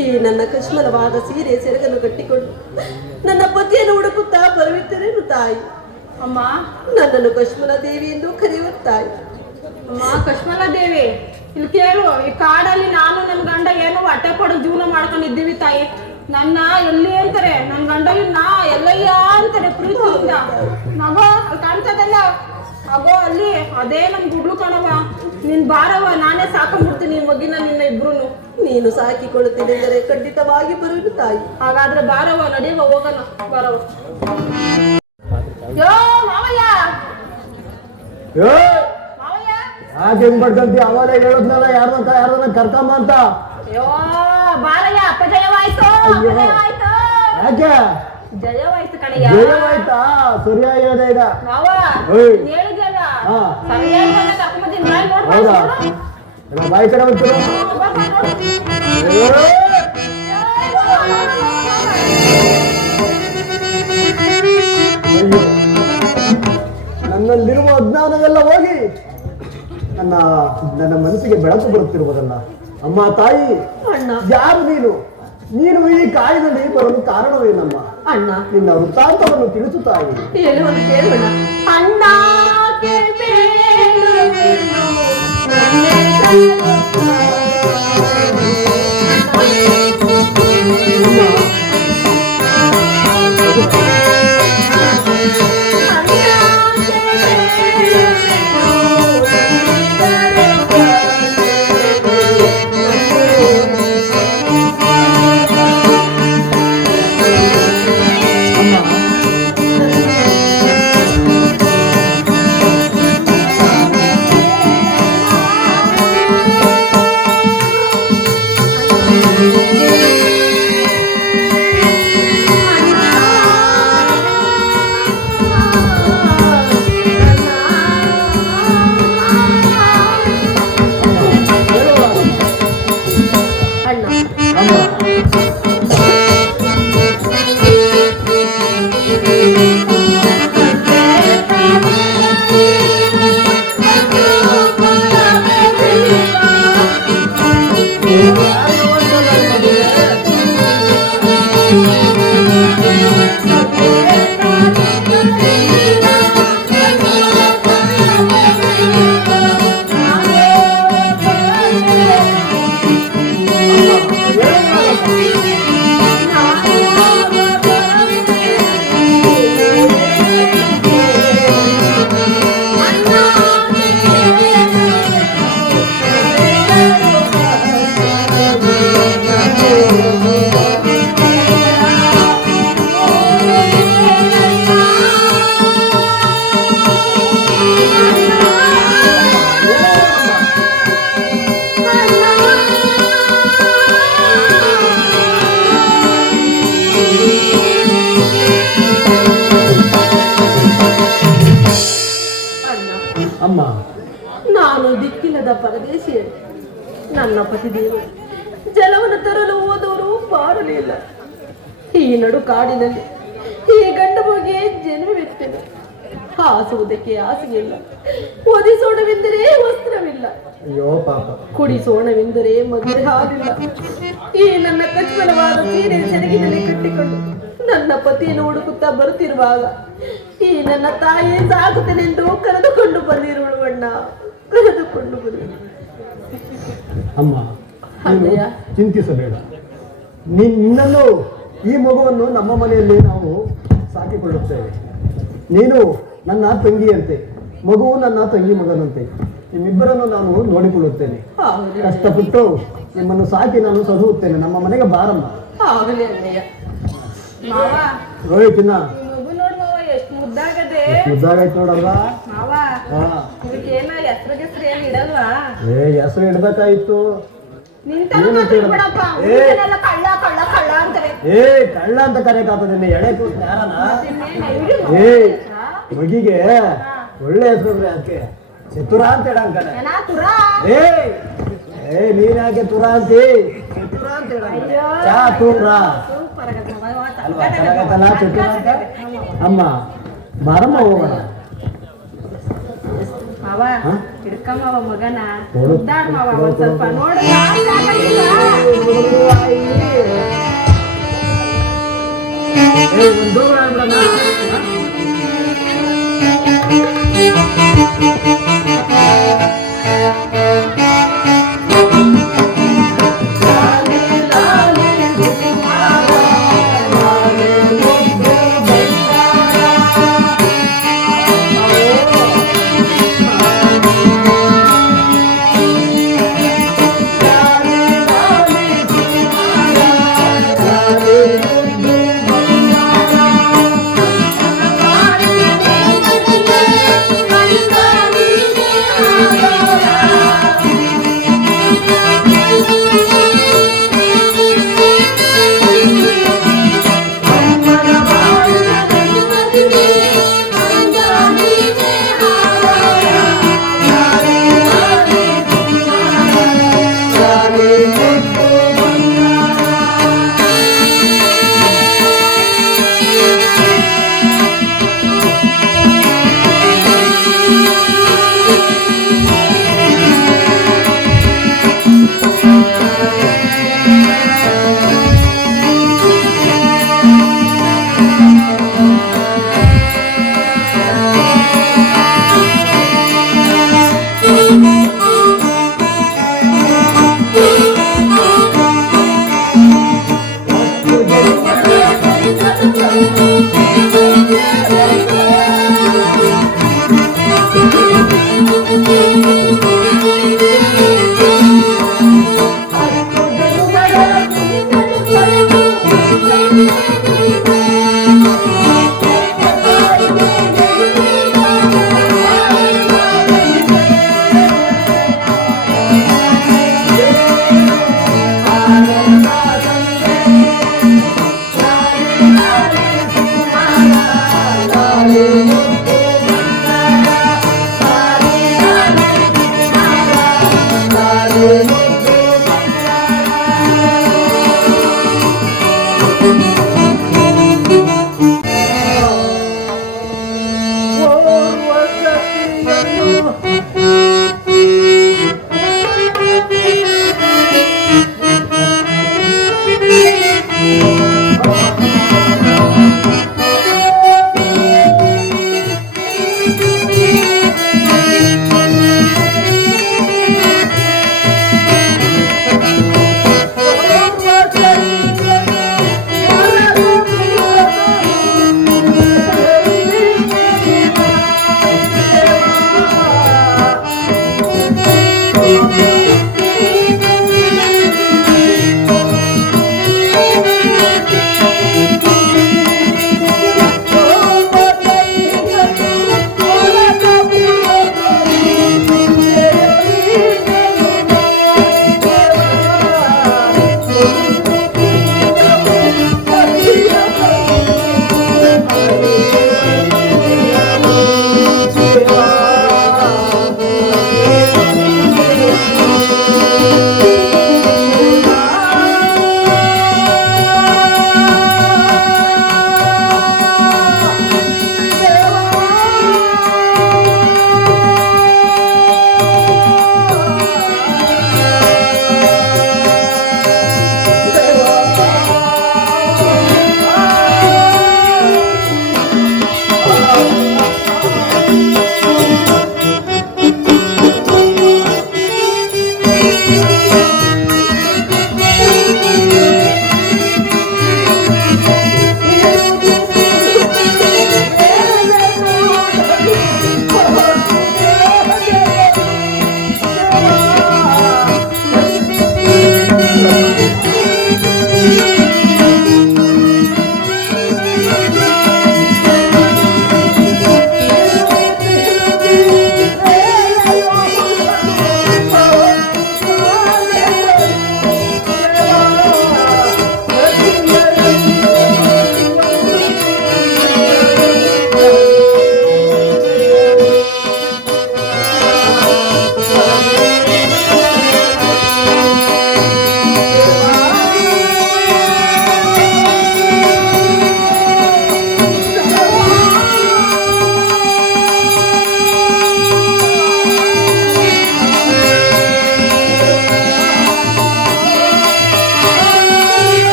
ಈ ನನ್ನ ಕಶ್ಮಲವಾದ ಸೀರೆ ಸೆರಗನ್ನು ಕಟ್ಟಿಕೊಂಡು ನನ್ನ ಪತಿಯನ್ನು ಹುಡುಕುತ್ತಾ ಬರುತ್ತಿದ್ದೇನು ತಾಯಿ. ಅಮ್ಮ, ನನ್ನನ್ನು ಕಶ್ಮಲ ದೇವಿ ಎಂದು ಕರೆಯುವ ತಾಯಿ. ಅಮ್ಮ ಕಶ್ಮಲ ದೇವಿ, ಇಲ್ಲಿ ಕೇಳು, ಈ ಕಾಡಲ್ಲಿ ನಾನು ನನ್ನ ಗಂಡ ಏನೋ ಹೊಟ್ಟೆ ಪಡೆದು ಜೀವನ ಮಾಡ್ಕೊಂಡಿದ್ದೀವಿ ತಾಯಿ. ನನ್ನ ಎಲ್ಲಿ ಅಂತಾರೆ, ನನ್ನ ಗಂಡ ಎಲ್ಲಯ್ಯ ಅಂತಾರೆ ಪ್ರೀತಿಯಿಂದ. ನಗೋ ಅಲ್ಲಿ ಕಾಣ್ತದಲ್ಲ, ಅಗೋ ಅಲ್ಲಿ ಅದೇ ನನ್ ಗುಡ್ಲು ಕಣವ. ನಿನ್ ಬಾರವ, ನಾನೇ ಸಾಕೊಂಡ್ಬಿಡ್ತೀನಿ ಈ ಮಗಿನ ನಿನ್ನ ಇಬ್ರು. ನೀನು ಸಾಕಿಕೊಳ್ಳುತ್ತೀನಿ ಎಂದರೆ ಖಂಡಿತವಾಗಿ ಬರುವುದು ತಾಯಿ. ಹಾಗಾದ್ರೆ ಬಾರವ, ನಡೆಯುವ ಹೋಗೋಣ, ಬಾರವ. ಯೋ ಮಾವಯ್ಯ, ಮಾವಯ್ಯ ಯಾಕೆ ಹೆಂಗ್ ಬಡ್ಕಂತಿ? ಅವಾಗ ಹೇಳದ್ನಲ್ಲ ಯಾರನ್ನ ಕರ್ಕಮ್ಮ ಅಂತ. ಅಯ್ಯೋ ಬಾರಯ್ಯ, ಅಪಜಯವಾಯ್ತು, ಅಪಜಯವಾಯ್ತು. ಯಾಕೆ ಜಯವಾಯ್ತು ಕಣಯ್ಯ. ಜಯವಾಯ್ತಾ? ಸರಿಯಾಗಿ ಹೇಳಿದೆ ಈಗ. ಮಾವ ಏಯ್. ಹೇಳಿದ್ಯಲ್ಲ, ಹಾ. ಸರಿಯಾಗಿ ಕರ್ಕೊಂಬಂದಿನಿ. ಬಾಯಿ ಕಡೆ ಬಂತು. ನನ್ನಲ್ಲಿರುವ ಅಜ್ಞಾನವೆಲ್ಲ ಹೋಗಿ ನನ್ನ ಮನಸ್ಸಿಗೆ ಬೆಳಕು ಬರುತ್ತಿರುವುದಲ್ಲ. ಅಮ್ಮ ತಾಯಿ, ಅಣ್ಣ, ಯಾರು ನೀನು ಈ ಕಾಯಿನಲ್ಲಿ ಬರಲು ಕಾರಣವೇನಮ್ಮ? ಅಣ್ಣ, ನಿನ್ನ ವೃತ್ತಾಂತವನ್ನು ತಿಳಿಸು ತಾಯಿ. ಹೇಳುವುದು ಕೇಳೋಣ. ಅಣ್ಣ ಅಮ್ಮ, ನಾನು ದಿಕ್ಕಿಲ್ಲದ ಪರದೇಶಿಯ. ನನ್ನ ಪತಿದೇವರು ಜಲವನ್ನು ತರಲು ಹೋದವರು ಬಾರಲಿಲ್ಲ. ಈ ನಡು ಕಾಡಿನಲ್ಲಿ ಈ ಗಂಡು ಮಗುವಿಗೆ ಜನ್ಮವಿತ್ತೇನೆ. ಹಾಸುವುದಕ್ಕೆ ಹಾಸಿಗೆಯಿಲ್ಲ, ಒದಿಸೋಣವೆಂದರೆ ವಸ್ತ್ರವಿಲ್ಲ. ಅಯ್ಯೋ ಪಾಪ. ಕುಡಿಸೋಣವೆಂದರೆ ಮದುವೆ ಹಾಲಿಲ್ಲ. ಈ ನನ್ನ ಕಚ್ಮಲವಾದ ಸೀರೆ ಸೆರಗಿನಲ್ಲಿ ಕಟ್ಟಿಕೊಂಡು ನನ್ನ ಪತಿಯನ್ನು ಹುಡುಕುತ್ತಾ ಬರುತ್ತಿರುವಾಗ ಈ ನನ್ನ ತಾಯಿ ಸಾಕುತ್ತೇನೆಂದು ಕರೆದುಕೊಂಡು ಬಂದಿರುವಣ್ಣ, ಕರೆದುಕೊಂಡು ಬಂದ. ಅಮ್ಮ, ಚಿಂತಿಸಬೇಡ. ನಿನ್ನನ್ನು ಈ ಮಗುವನ್ನು ನಮ್ಮ ಮನೆಯಲ್ಲಿ ನಾವು ಸಾಕಿಕೊಳ್ಳುತ್ತೇವೆ. ನೀನು ನನ್ನ ತಂಗಿಯಂತೆ, ಮಗುವು ನನ್ನ ತಂಗಿ ಮಗನಂತೆ. ನಿಮ್ಮಿಬ್ಬರನ್ನು ನಾನು ನೋಡಿಕೊಳ್ಳುತ್ತೇನೆ. ಕಷ್ಟಪಟ್ಟು ನಿಮ್ಮನ್ನು ಸಾಕಿ ನಾನು ಸದುತ್ತೇನೆ. ನಮ್ಮ ಮನೆಗೆ ಬಾರಮ್ಮ. ಆಗಲಿ ಅಣ್ಣಯ್ಯ. ಮಾವ, ರೋಹಿತ್, ಮಗು ನೋಡ್ ಮಾವ, ಎಷ್ಟು ಮುದ್ದಾಗದೆ. ಮುದ್ದಾಗೈತ್ ನೋಡಲ್ವಾ? ಮಾವ ಹಾ. ಇದಕ್ಕೇನ ಹೆಸ್ರು ಏನ್ ಇಡಲ್ವಾ? ಹೆಸರು ಇಡ್ಬೇಕಾಯ್ತು. ನಿಂತಲ್ಲ ಬಿಡಪ್ಪ ಕಳ್ಳ ಕಳ್ಳ ಕಳ್ಳ ಅಂತಾರೆ. ಕಳ್ಳ ಅಂತ ಕರೆಯಕ್ಕಾಗ್ತದೆ ನಿನ್ನೆ ಎಳೆ ಕೂತ್ ಯಾರನ? ಇನ್ನೇನ ಮಗಿಗೆ ಒಳ್ಳೆ ಹೆಸರು ಅದಕ್ಕೆ ಚತುರ ಅಂತ ಹೇಳಂಕಣೆ. ನೀನ್ ಯಾಕೆ ತುರ ಅಂತಿ? ಚತುರ ಅಂತ ಹೇಳ. ಚಾತುರ ಅಲ್ವಾ? ಚೆನ್ನಾಗತ್ತಲ್ಲ ಚತುರ ಅಂತ. ಅಮ್ಮ ಬಾರಮ್ಮ ಹೋಗೋಣ. ಮಾವ ಹಿಡ್ಕಮ್ಮವ ಮಗನ ಮುದ್ದಾಡ್ ಮಾವ ಒಂದ್ ಸ್ವಲ್ಪ ನೋಡು. ಒಂದು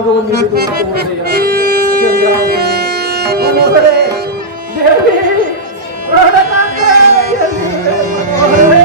ಮಾರ್ಗವನ್ನು ಹಿಡಿದು ಮನೋಹರೇ, ದೇವಿ, ಪ್ರಾಣನಾಥೇ, ಎಲ್ಲಿದೆ ಮನೋಹರೇ?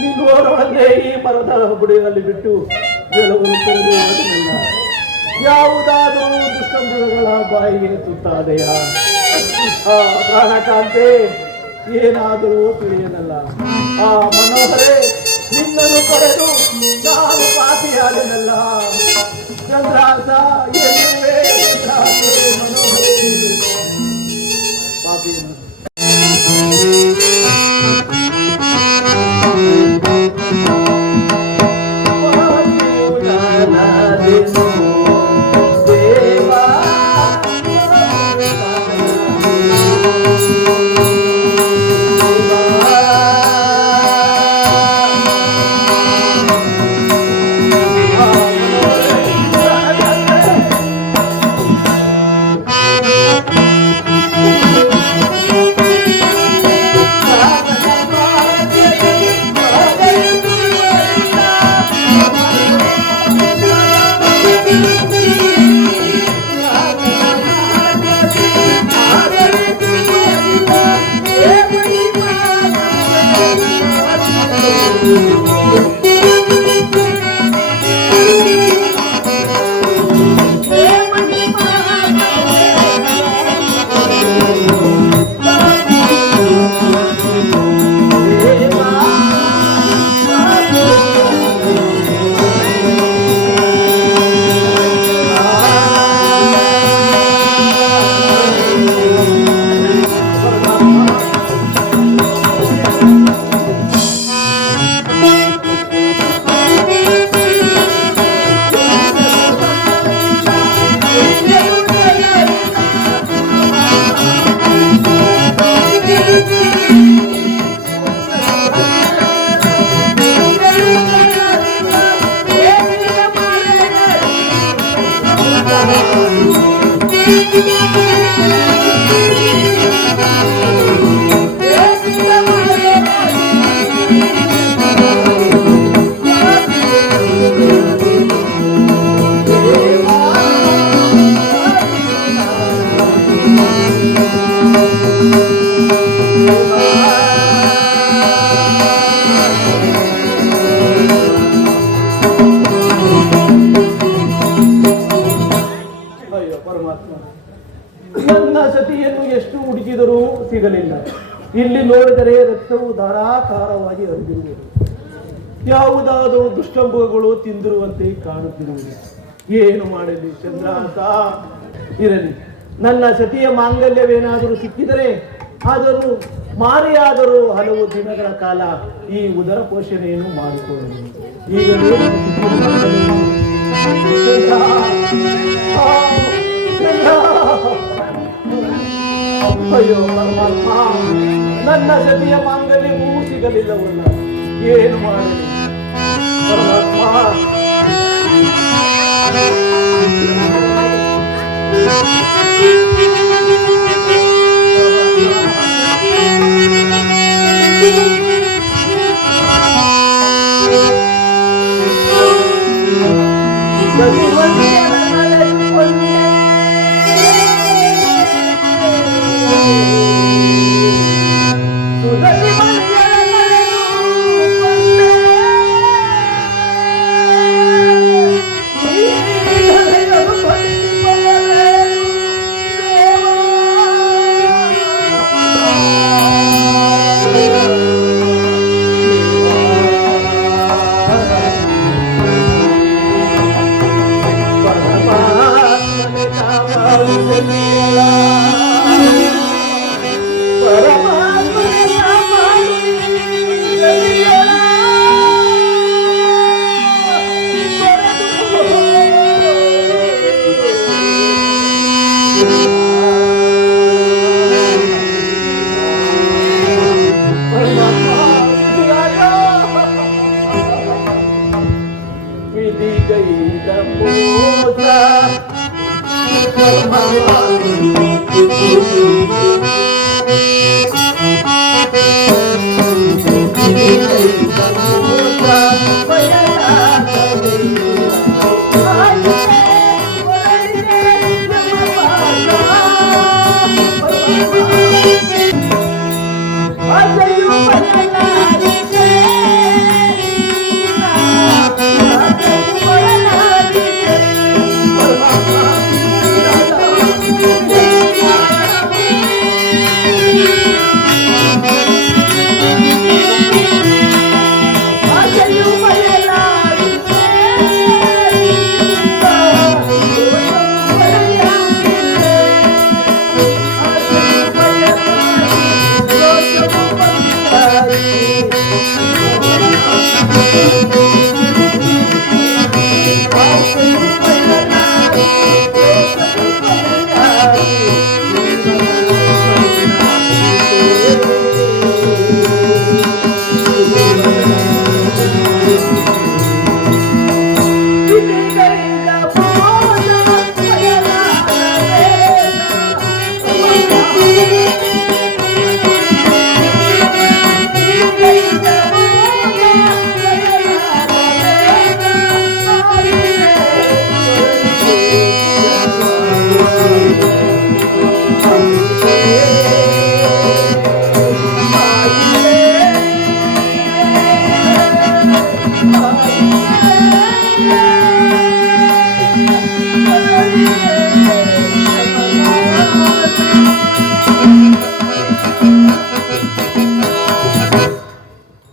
ನಿಲ್ಲುವವರನ್ನೇ ಈ ಮರದ ಬುಡಿಯಲ್ಲಿ ಬಿಟ್ಟು ಗೆಲುವನ್ನು ಕರೆದು ಯಾವುದಾದರೂ ದುಷ್ಟಮೃಗಗಳ ಬಾಯಿಗೆ ತುತ್ತಾದೆಯ ಪ್ರಾಣಕಾಂತೆ ಏನಾದರೂ ತಿಳಿಯನಲ್ಲ. ಆ ಮನೋಹರೇ, ನಿನ್ನನ್ನು ಪಡೆದು ನಾನು ಪಾಪಿಯಾದೆನಲ್ಲ. ಚಂದ್ರಾಸ ಎನ್ನುವೆ ಮನೋಹರೇ ಪಾಪಿ ಅಯ್ಯೋ ಪರಮಾತ್ಮ, ನನ್ನ ಸತಿಯನ್ನು ಎಷ್ಟು ಹುಡುಕಿದರೂ ಸಿಗಲಿಲ್ಲ. ಇಲ್ಲಿ ನೋಡಿದರೆ ರಕ್ತವು ಧಾರಾಕಾರವಾಗಿ ಹರಿದಿರುವುದು, ಯಾವುದಾದರೂ ದುಷ್ಟಂಬಗಳು ತಿಂದಿರುವಂತೆ ಕಾಣುತ್ತಿರುವುದು. ಏನು ಮಾಡಲಿ ಚಂದ್ರಾಸ? ಇರಲಿ, ನನ್ನ ಸತಿಯ ಮಾಂಗಲ್ಯವೇನಾದರೂ ಸಿಕ್ಕಿದರೆ ಅದನ್ನು ಮಾರಿಯಾದರೂ ಹಲವು ದಿನಗಳ ಕಾಲ ಈ ಉದರ ಪೋಷಣೆಯನ್ನು ಮಾಡಿಕೊಳ್ಳಲಿ. ಈಗಲೂ ಅಯ್ಯೋ ಪರಮಾತ್ಮ, ನನ್ನ ಸತಿಯ ಮಾಂಗಲ್ಯವೂ ಸಿಗಲಿಲ್ಲವಲ್ಲ, ಏನು ಮಾಡಲಿ ಪರಮಾತ್ಮ?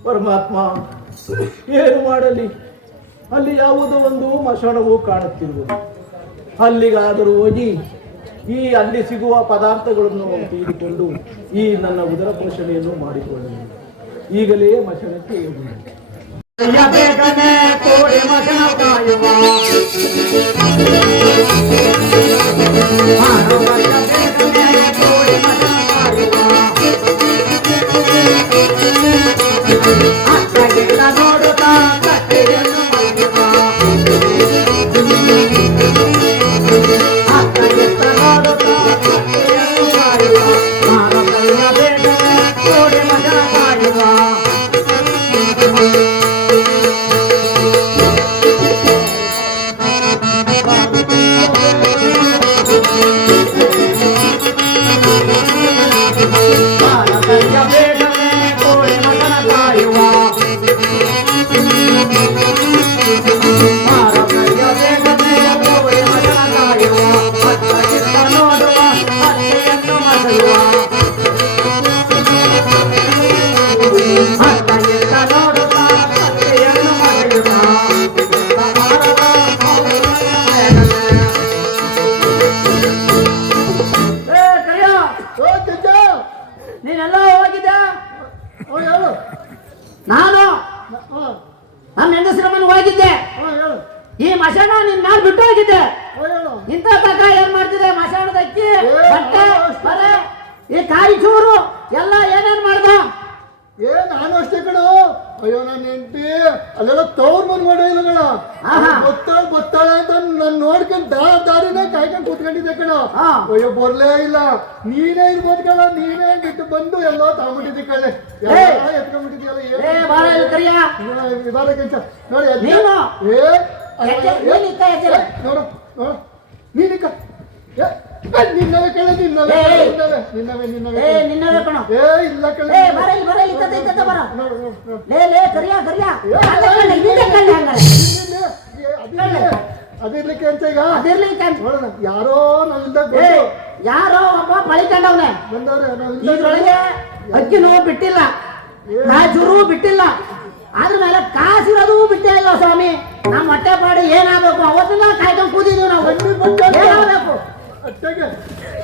ಪರಮಾತ್ಮ, ಏನು ಮಾಡಲಿ? ಅಲ್ಲಿ ಯಾವುದೋ ಒಂದು ಮಶಾಣವು ಕಾಣುತ್ತಿರುವುದು. ಅಲ್ಲಿಗಾದರೂ ಹೋಗಿ ಅಲ್ಲಿ ಸಿಗುವ ಪದಾರ್ಥಗಳನ್ನು ತೆಗೆದುಕೊಂಡು ಈ ನನ್ನ ಉದರ ಪೋಷಣೆಯನ್ನು ಮಾಡಿಕೊಳ್ಳಲಿ. ಈಗಲೇ ಮಶಾಣಕ್ಕೆ ಹೋಗಿ ನೋಡುತ್ತಾ ತಕ ಏನ್ ಮಾಡ್ತಿದೆ ಮಸಾಣದ ಅಕ್ಕಿ ಬಟ್ಟೆ ಬರೆ ಈ ಕಾಯಿ ಚೂರು ಎಲ್ಲ ಏನೇನ್ ಮಾಡ್ದ ನಾನು ಅಷ್ಟೇ ಕಣೋ. ಅಯ್ಯೋ ನನ್ನ ಹೆಂಡತಿ ಅಲ್ಲೆಲ್ಲ ತವ್ರ ಮನ್ ಮಾಡಿಲ್ಲ ಗೊತ್ತಾಳೆ ಅಂತ ನಾನು ನೋಡ್ಕೊಂಡು ದಾರಿನ ಕಾಯ್ಕೊಂಡು ಕೂತ್ಕೊಂಡಿದ್ದೆ ಕಣ. ಅಯ್ಯೋ ಬರ್ಲೇ ಇಲ್ಲ. ನೀನೇ ಇರ್ಬೋದು ಕಣ. ನೀನೇ ಬಿಟ್ಟು ಬಂದು ಎಲ್ಲ ತಗೊಂಡ್ಬಿಟ್ಟಿದ್ದೆ ಕಳ್ಳೆ. ಎತ್ಕೊಂಡ್ಬಿಟ್ಟಿದ್ಯಲ್ಲ ಇವಾಗ ಕೆಲ್ಸ ನೋಡಿ. ನೋಡು ನೋಡು ನೀನಿಕ್ಕ ನಿನ್ನವೇ ಕಳ ನಿನ್ನವೇ ನಿನ್ನವೇ ನಿನ್ನವೇ ನಿನ್ನವೇ ಕಣ. ಏ ಇಲ್ಲ ಕಳ ಅದಿರ್ಲಿಕ್ಕೆ ಅಂತ ಈಗ ಯಾರೋ ನಾವಿಂದ ಯಾರೋ ಒಬ್ಬ ಪಳಿಕೊಂಡವ್ನೆ ಇದ್ರೊಳಗೆ ಅಕ್ಕಿನೂ ಬಿಟ್ಟಿಲ್ಲ ಕಾಜೂರು ಬಿಟ್ಟಿಲ್ಲ ಅದ್ರ ಮೇಲೆ ಕಾಸಿರೋದು ಬಿಟ್ಟೇ ಇಲ್ಲ ಸ್ವಾಮಿ. ನಮ್ಮ ಹೊಟ್ಟೆ ಪಾಡಿ ಏನಾಗಬೇಕು ಅವತ್ತಿನ ಕಾಯ್ಕೊಂಡು ಕೂತಿದ್ವಿ ನಾವು. ಏನಾಗಬೇಕು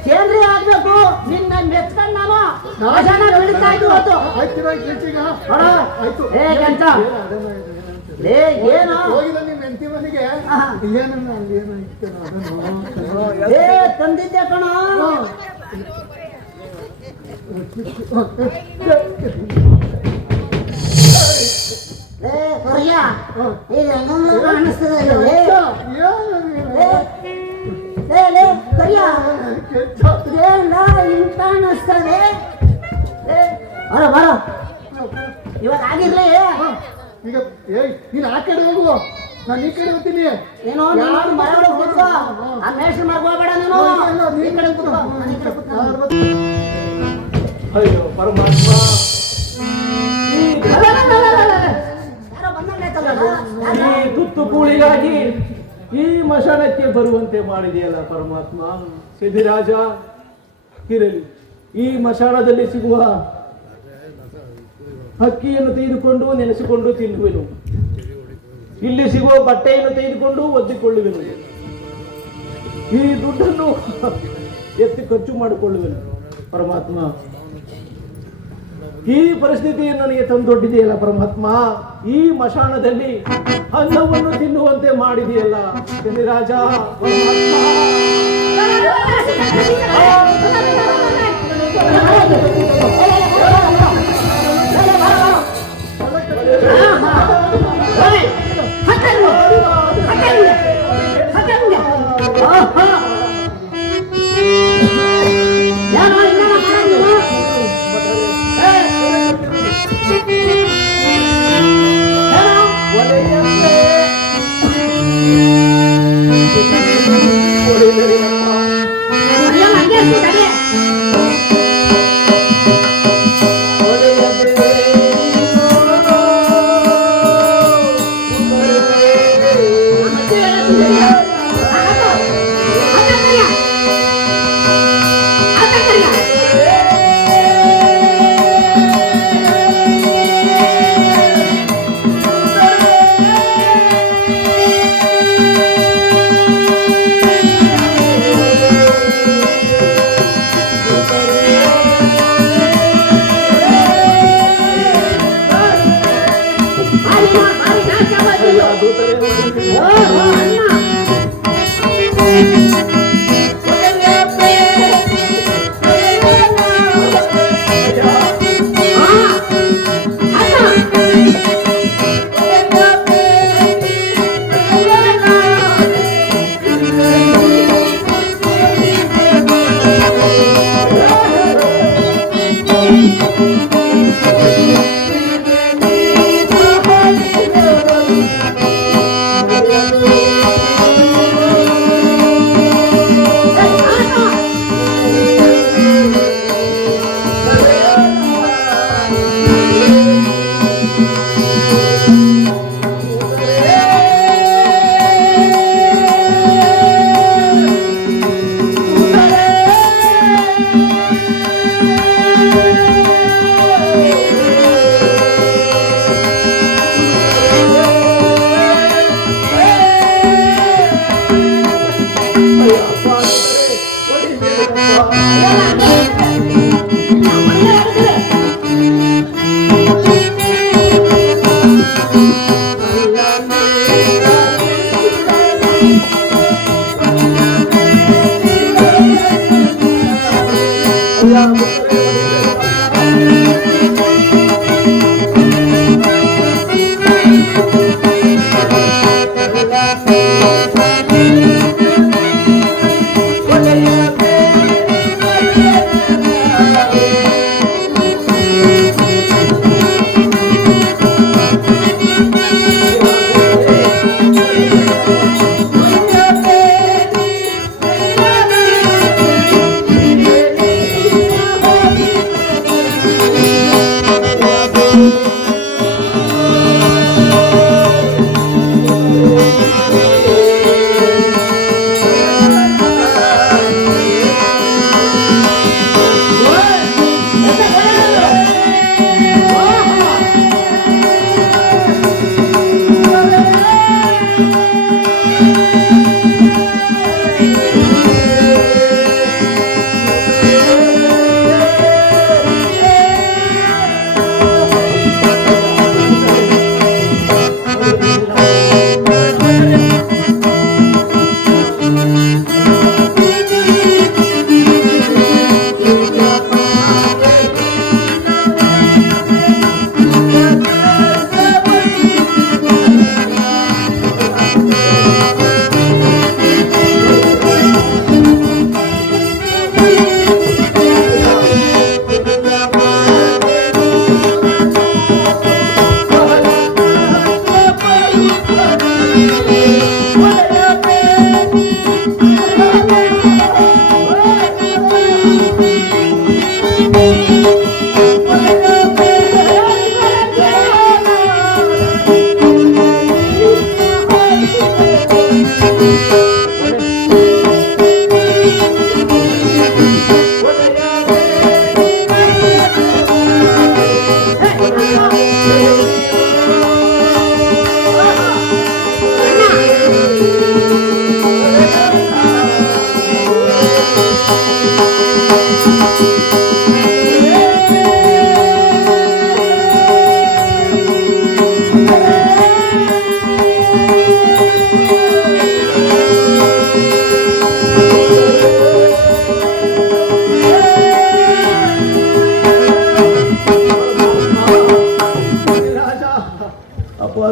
ಕೇಂದ್ರೀಯ ಆಗ್ಬೇಕು. ನಿನ್ನ ಮೆಚ್ಕೊಂಡು ನಾನು ಬಿಡ್ತಾ ಇದ್ದು ಹೊತ್ತು ಏನು ಮೆಂತಿ ಮನೆಗೆ ತಂದಿದ್ದೆ ಕಣ. ಕಾಣಿಸ್ತದೆ ಬರೋ ಬರೋ ಇವಾಗ ಆಗಿರ್ಲಿ. ಈಗ ನೀನ್ ಆ ಕಡೆ ಹೋಗು, ನಾನು ಈ ಕಡೆ ಹೋಗ್ತೀನಿ. ಏನೋ ಮರಗಳು ಕೂತ್ಕೋ, ಆ ಮೇಷ್ಟ್ರು ಮಾಡ್ಕೋಬೇಡ ನೀನು. ಈ ಕಡೆ ಕೂತ್ಕೋ, ನಾನು ಈ ಕಡೆ ಕೂತ್ಕೋ. ಅಯ್ಯೋ ಪರಮಾತ್ಮ, ಈ ತುತ್ತು ಕೂಳಿಗಾಗಿ ಈ ಮಶಾನಕ್ಕೆ ಬರುವಂತೆ ಮಾಡಿದೆಯಲ್ಲ ಪರಮಾತ್ಮ. ಸಿದ್ಧಿರಾಜ ಇರಲಿ, ಈ ಮಶಾನದಲ್ಲಿ ಸಿಗುವ ಅಕ್ಕಿಯನ್ನು ತೆಗೆದುಕೊಂಡು ನೆನೆಸಿಕೊಂಡು ತಿನ್ನುವೆನು, ಇಲ್ಲಿ ಸಿಗುವ ಬಟ್ಟೆಯನ್ನು ತೆಗೆದುಕೊಂಡು ಒದ್ದಿಕೊಳ್ಳುವೆನು, ಈ ದುಡ್ಡನ್ನು ಎತ್ತಿ ಖರ್ಚು ಮಾಡಿಕೊಳ್ಳುವೆನು. ಪರಮಾತ್ಮ, ಈ ಪರಿಸ್ಥಿತಿಯನ್ನು ನನಗೆ ತಂದೊಡ್ಡಿದೆಯಲ್ಲ ಪರಮಾತ್ಮ. ಈ ಮಶಾನದಲ್ಲಿ ಅನ್ನವನ್ನು ತಿನ್ನುವಂತೆ ಮಾಡಿದೆಯಲ್ಲ ಶನಿರಾಜ ಪರಮಾತ್ಮ.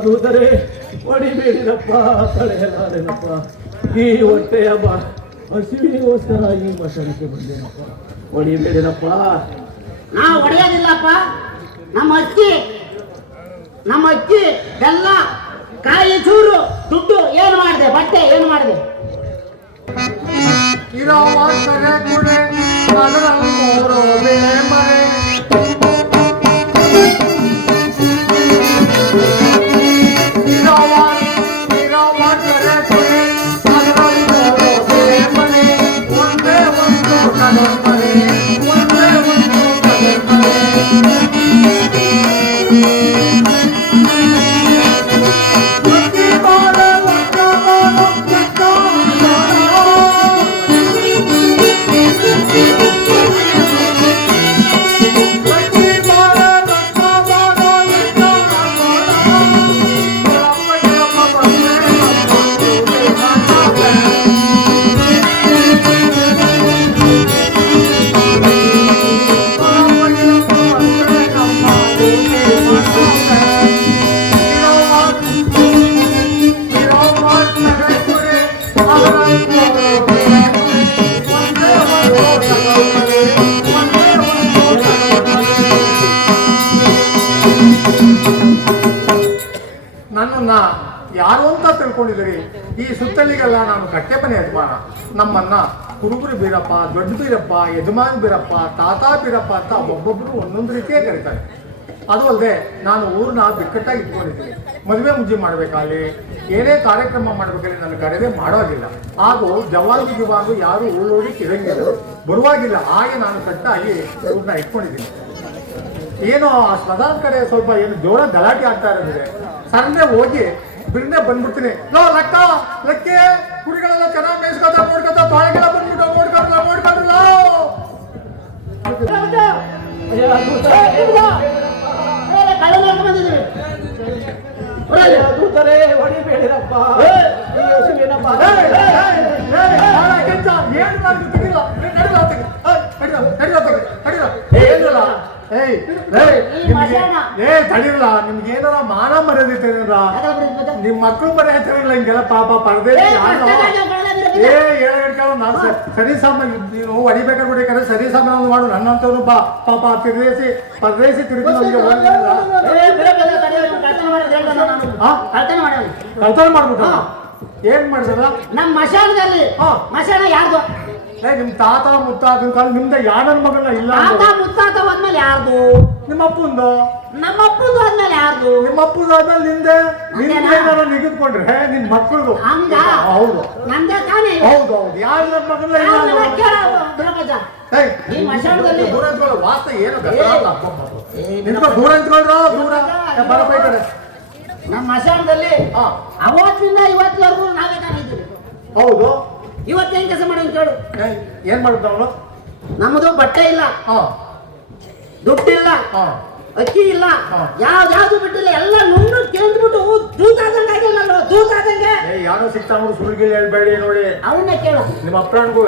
ದೂತರೇ ಹೊಡಿಬೇಡಿರಪ್ಪ, ತಡೆಯಲಾರೆನಪ್ಪ. ಈ ಹೊಟ್ಟೆಯ ಹಸಿವಿಗೋಸ್ಕರ ಈ ಮಶಾನಕ್ಕೆ ಬಂದೇನಪ್ಪ. ಹೊಡಿಬೇಡಿರಪ್ಪ. ನಾ ಹೊಡೆಯೋದಿಲ್ಲಪ್ಪ. ನಮ್ಮ ಅಕ್ಕಿ ಬೆಲ್ಲ ಕಾಯಿ ಚೂರು ದುಡ್ಡು ಏನು ಮಾಡಿದೆ, ಬಟ್ಟೆ ಏನು ಮಾಡಿದೆ? ಇರವ ಕರೆ ಕುರೆ ಅದರಲ್ಲಿ ಮೂರು ಬೆಳೆ ಮರೆ. ಇರವ ಕರೆ ಕುರೆ ಅದರಲ್ಲಿ ಮೂರು ಬೆಳೆ ಮರೆ. ಒಂದೇ ಒಂದು ಕಲರ್ ಮರೆ, ಒಂದೇ ಒಂದು ಕಲರ್ ಮರೆ. ನನ್ನನ್ನ ಯಾರು ಅಂತ ತಿಳ್ಕೊಂಡಿದ್ದೀರಿ? ಈ ಸುತ್ತಲಿಗೆಲ್ಲ ನಾನು ಕಟ್ಟೆಮನೆ ಯಜಮಾನ. ನಮ್ಮನ್ನ ಕುರುಬರು ಬೀರಪ್ಪ, ದೊಡ್ಡ ಬೀರಪ್ಪ, ಯಜಮಾನ್ ಬೀರಪ್ಪ, ತಾತ ಬೀರಪ್ಪ ಅಂತ ಒಬ್ಬೊಬ್ಬರು ಒಂದೊಂದು ರೀತಿಯೇ ಕರೀತಾರೆ. ಅದು ಅಲ್ಲದೆ ನಾನು ಊರನ್ನ ಬಿಕ್ಕಟ್ಟಾಗಿ ಇಟ್ಕೊಂಡಿದ್ದೀನಿ. ಮದುವೆ ಮುಂಜಿ ಮಾಡ್ಬೇಕಾಗಲಿ, ಏನೇ ಕಾರ್ಯಕ್ರಮ ಮಾಡ್ಬೇಕಾದ್ರೆ ನನ್ನ ಕರೆದೇ ಮಾಡೋದಿಲ್ಲ. ಹಾಗೂ ಜವಾನು ಯಾರು ಊಳೋಡಿ ಇರಂಗಿಲ್ಲ, ಬರುವಾಗಿಲ್ಲ. ಹಾಗೆ ನಾನು ಕಟ್ಟಾಗಿ ಊರನ್ನ ಇಟ್ಕೊಂಡಿದ್ದೀನಿ. ಏನೋ ಆ ಸ್ಮದಾನ್ ಕಡೆ ಸ್ವಲ್ಪ ಏನು ಜೋರ ಗಲಾಟೆ ಆಗ್ತಾ ಇರೋದಿದೆ. ಸಣ್ಣ ಹೋಗಿ ಬಿರ್ನೆ ಬಂದ್ಬಿಡ್ತೀನಿ. ಲಕ್ಕೆ ಕುರಿಗಳೆಲ್ಲ ಚೆನ್ನಾಗಿ ಮೇಯಿಸ್ಕೊತ ನೋಡ್ಕೊತ ಬಾಳೆಗೆಲ್ಲ ಬಂದ್ಬಿಟ್ಟು ನೋಡ್ಕೊಂಡ್ರಲ್ಲ. ದೂತರೇ ಹೊಡಿಬೇಡಿರಪ್ಪ. ಈ ಹಸುವಿನಪ್ಪ. ಏನು ಮಾಡ್ತಿಲ್ಲ ತಡಿರಲ್ಲ. ನಿಮ್ಗೆ ಏನಾರ ಮಾನ ಮರ್ಯಾದೆ ನಿಮ್ ಮಕ್ಳು ಮರ್ಯಾದಿಲ್ಲ. ಹಿಂಗೆಲ್ಲ ಪಾಪ ಪರದೇ ನಾನು ಸರಿ ಸಾಮಾನ್ಯ ನೀನು ಹೊಡಿಬೇಕಾದ್ರೆ ಸರಿ ಸಾಮಾನ್ಯ ಮಾಡು. ನನ್ನಂತವ್ರು ಪಾಪ ಪರದೇಸಿ ತಿರುಗಿ ಕಳ್ತನ ಮಾಡ್ಬಿಟ್ಟು ಏನ್ ಮಾಡಿದ್ರ? ನಮ್ಮ ಮಶಾನದಲ್ಲಿ ಮಶಾನ ಯಾರ್ದು? ನಿಮ್ ತಾತ ಮುತ್ತಾತನ ಕಾಲ ನಿಮ್ದ ಯಾರನ ಮಗಳನ್ನ ಇಲ್ಲ. ತಾತ ಮುತ್ತಾತ ಹೋದ್ಮೇಲೆ ಯಾರ್ದು? ನಿಮ್ಮ ಅಪ್ಪಂದು. ನಮ್ಮ ಅಪ್ಪಂದು ಹೋದ್ಮೇಲೆ ಯಾರ್ದು? ನಿಮ್ಮ ಅಪ್ಪಂದು ಆದ್ಮೇಲೆ ನಿಂದೆ ನಿಗದ್ಕೊಂಡ್ರೆ ನಿನ್ ಮಕ್ಕಳದು. ಹಂಗ? ಹೌದು ನಂದೇ ತಾನೇ. ಹೌದು ಯಾರ ಮಗಳನ್ನ ಇಲ್ಲ. ಈ ಮಶಾನದಲ್ಲಿ ದೂರ ನಿಂತ್ಕೊಳ್ಳೋ ವಾಸ್ತ ಏನು ದೂರ ನಿಂತ್ಕೊಳ್ರ. ದೂರ ಬರಬೇಕಾರೆ ನಮ್ಮ ಮಶಾನದಲ್ಲಿ ಅವತ್ತಿಂದ ಇವತ್ತಿವರೆಗೂ ನಾವೇ ಕಾಣಿದ್ದೀವಿ. ಹೌದು. ಇವತ್ತೇನ್ ಕೆಲಸ ಮಾಡೋದು ಕೇಳು. ಏನ್ ಮಾಡುತ್ತ ಅವನು? ನಮ್ಮದು ಬಟ್ಟೆ ಇಲ್ಲ, ದುಡ್ಡಿಲ್ಲ, ಅಕ್ಕಿ ಇಲ್ಲ, ಯಾವ್ದು ಬಿಟ್ಟಿಲ್ಲ. ಎಲ್ಲ ನುಣ್ಣು ಕೇಂದ್ಬಿಟ್ಟು ದೂತಾದಂಗೆ ಆಗಿಲ್ಲ. ದೂತಾದಂಗೆ ಯಾರೋ ಸಿಗ್ತಾ ನೋಡಿ ಸುಳ್ಗಿಲ್ ಹೇಳ್ಬೇಡಿ. ನೋಡಿ ಅವನ್ನೇ ಕೇಳು. ನಿಮ್ಮ ಅಪ್ಪನಿಗೂ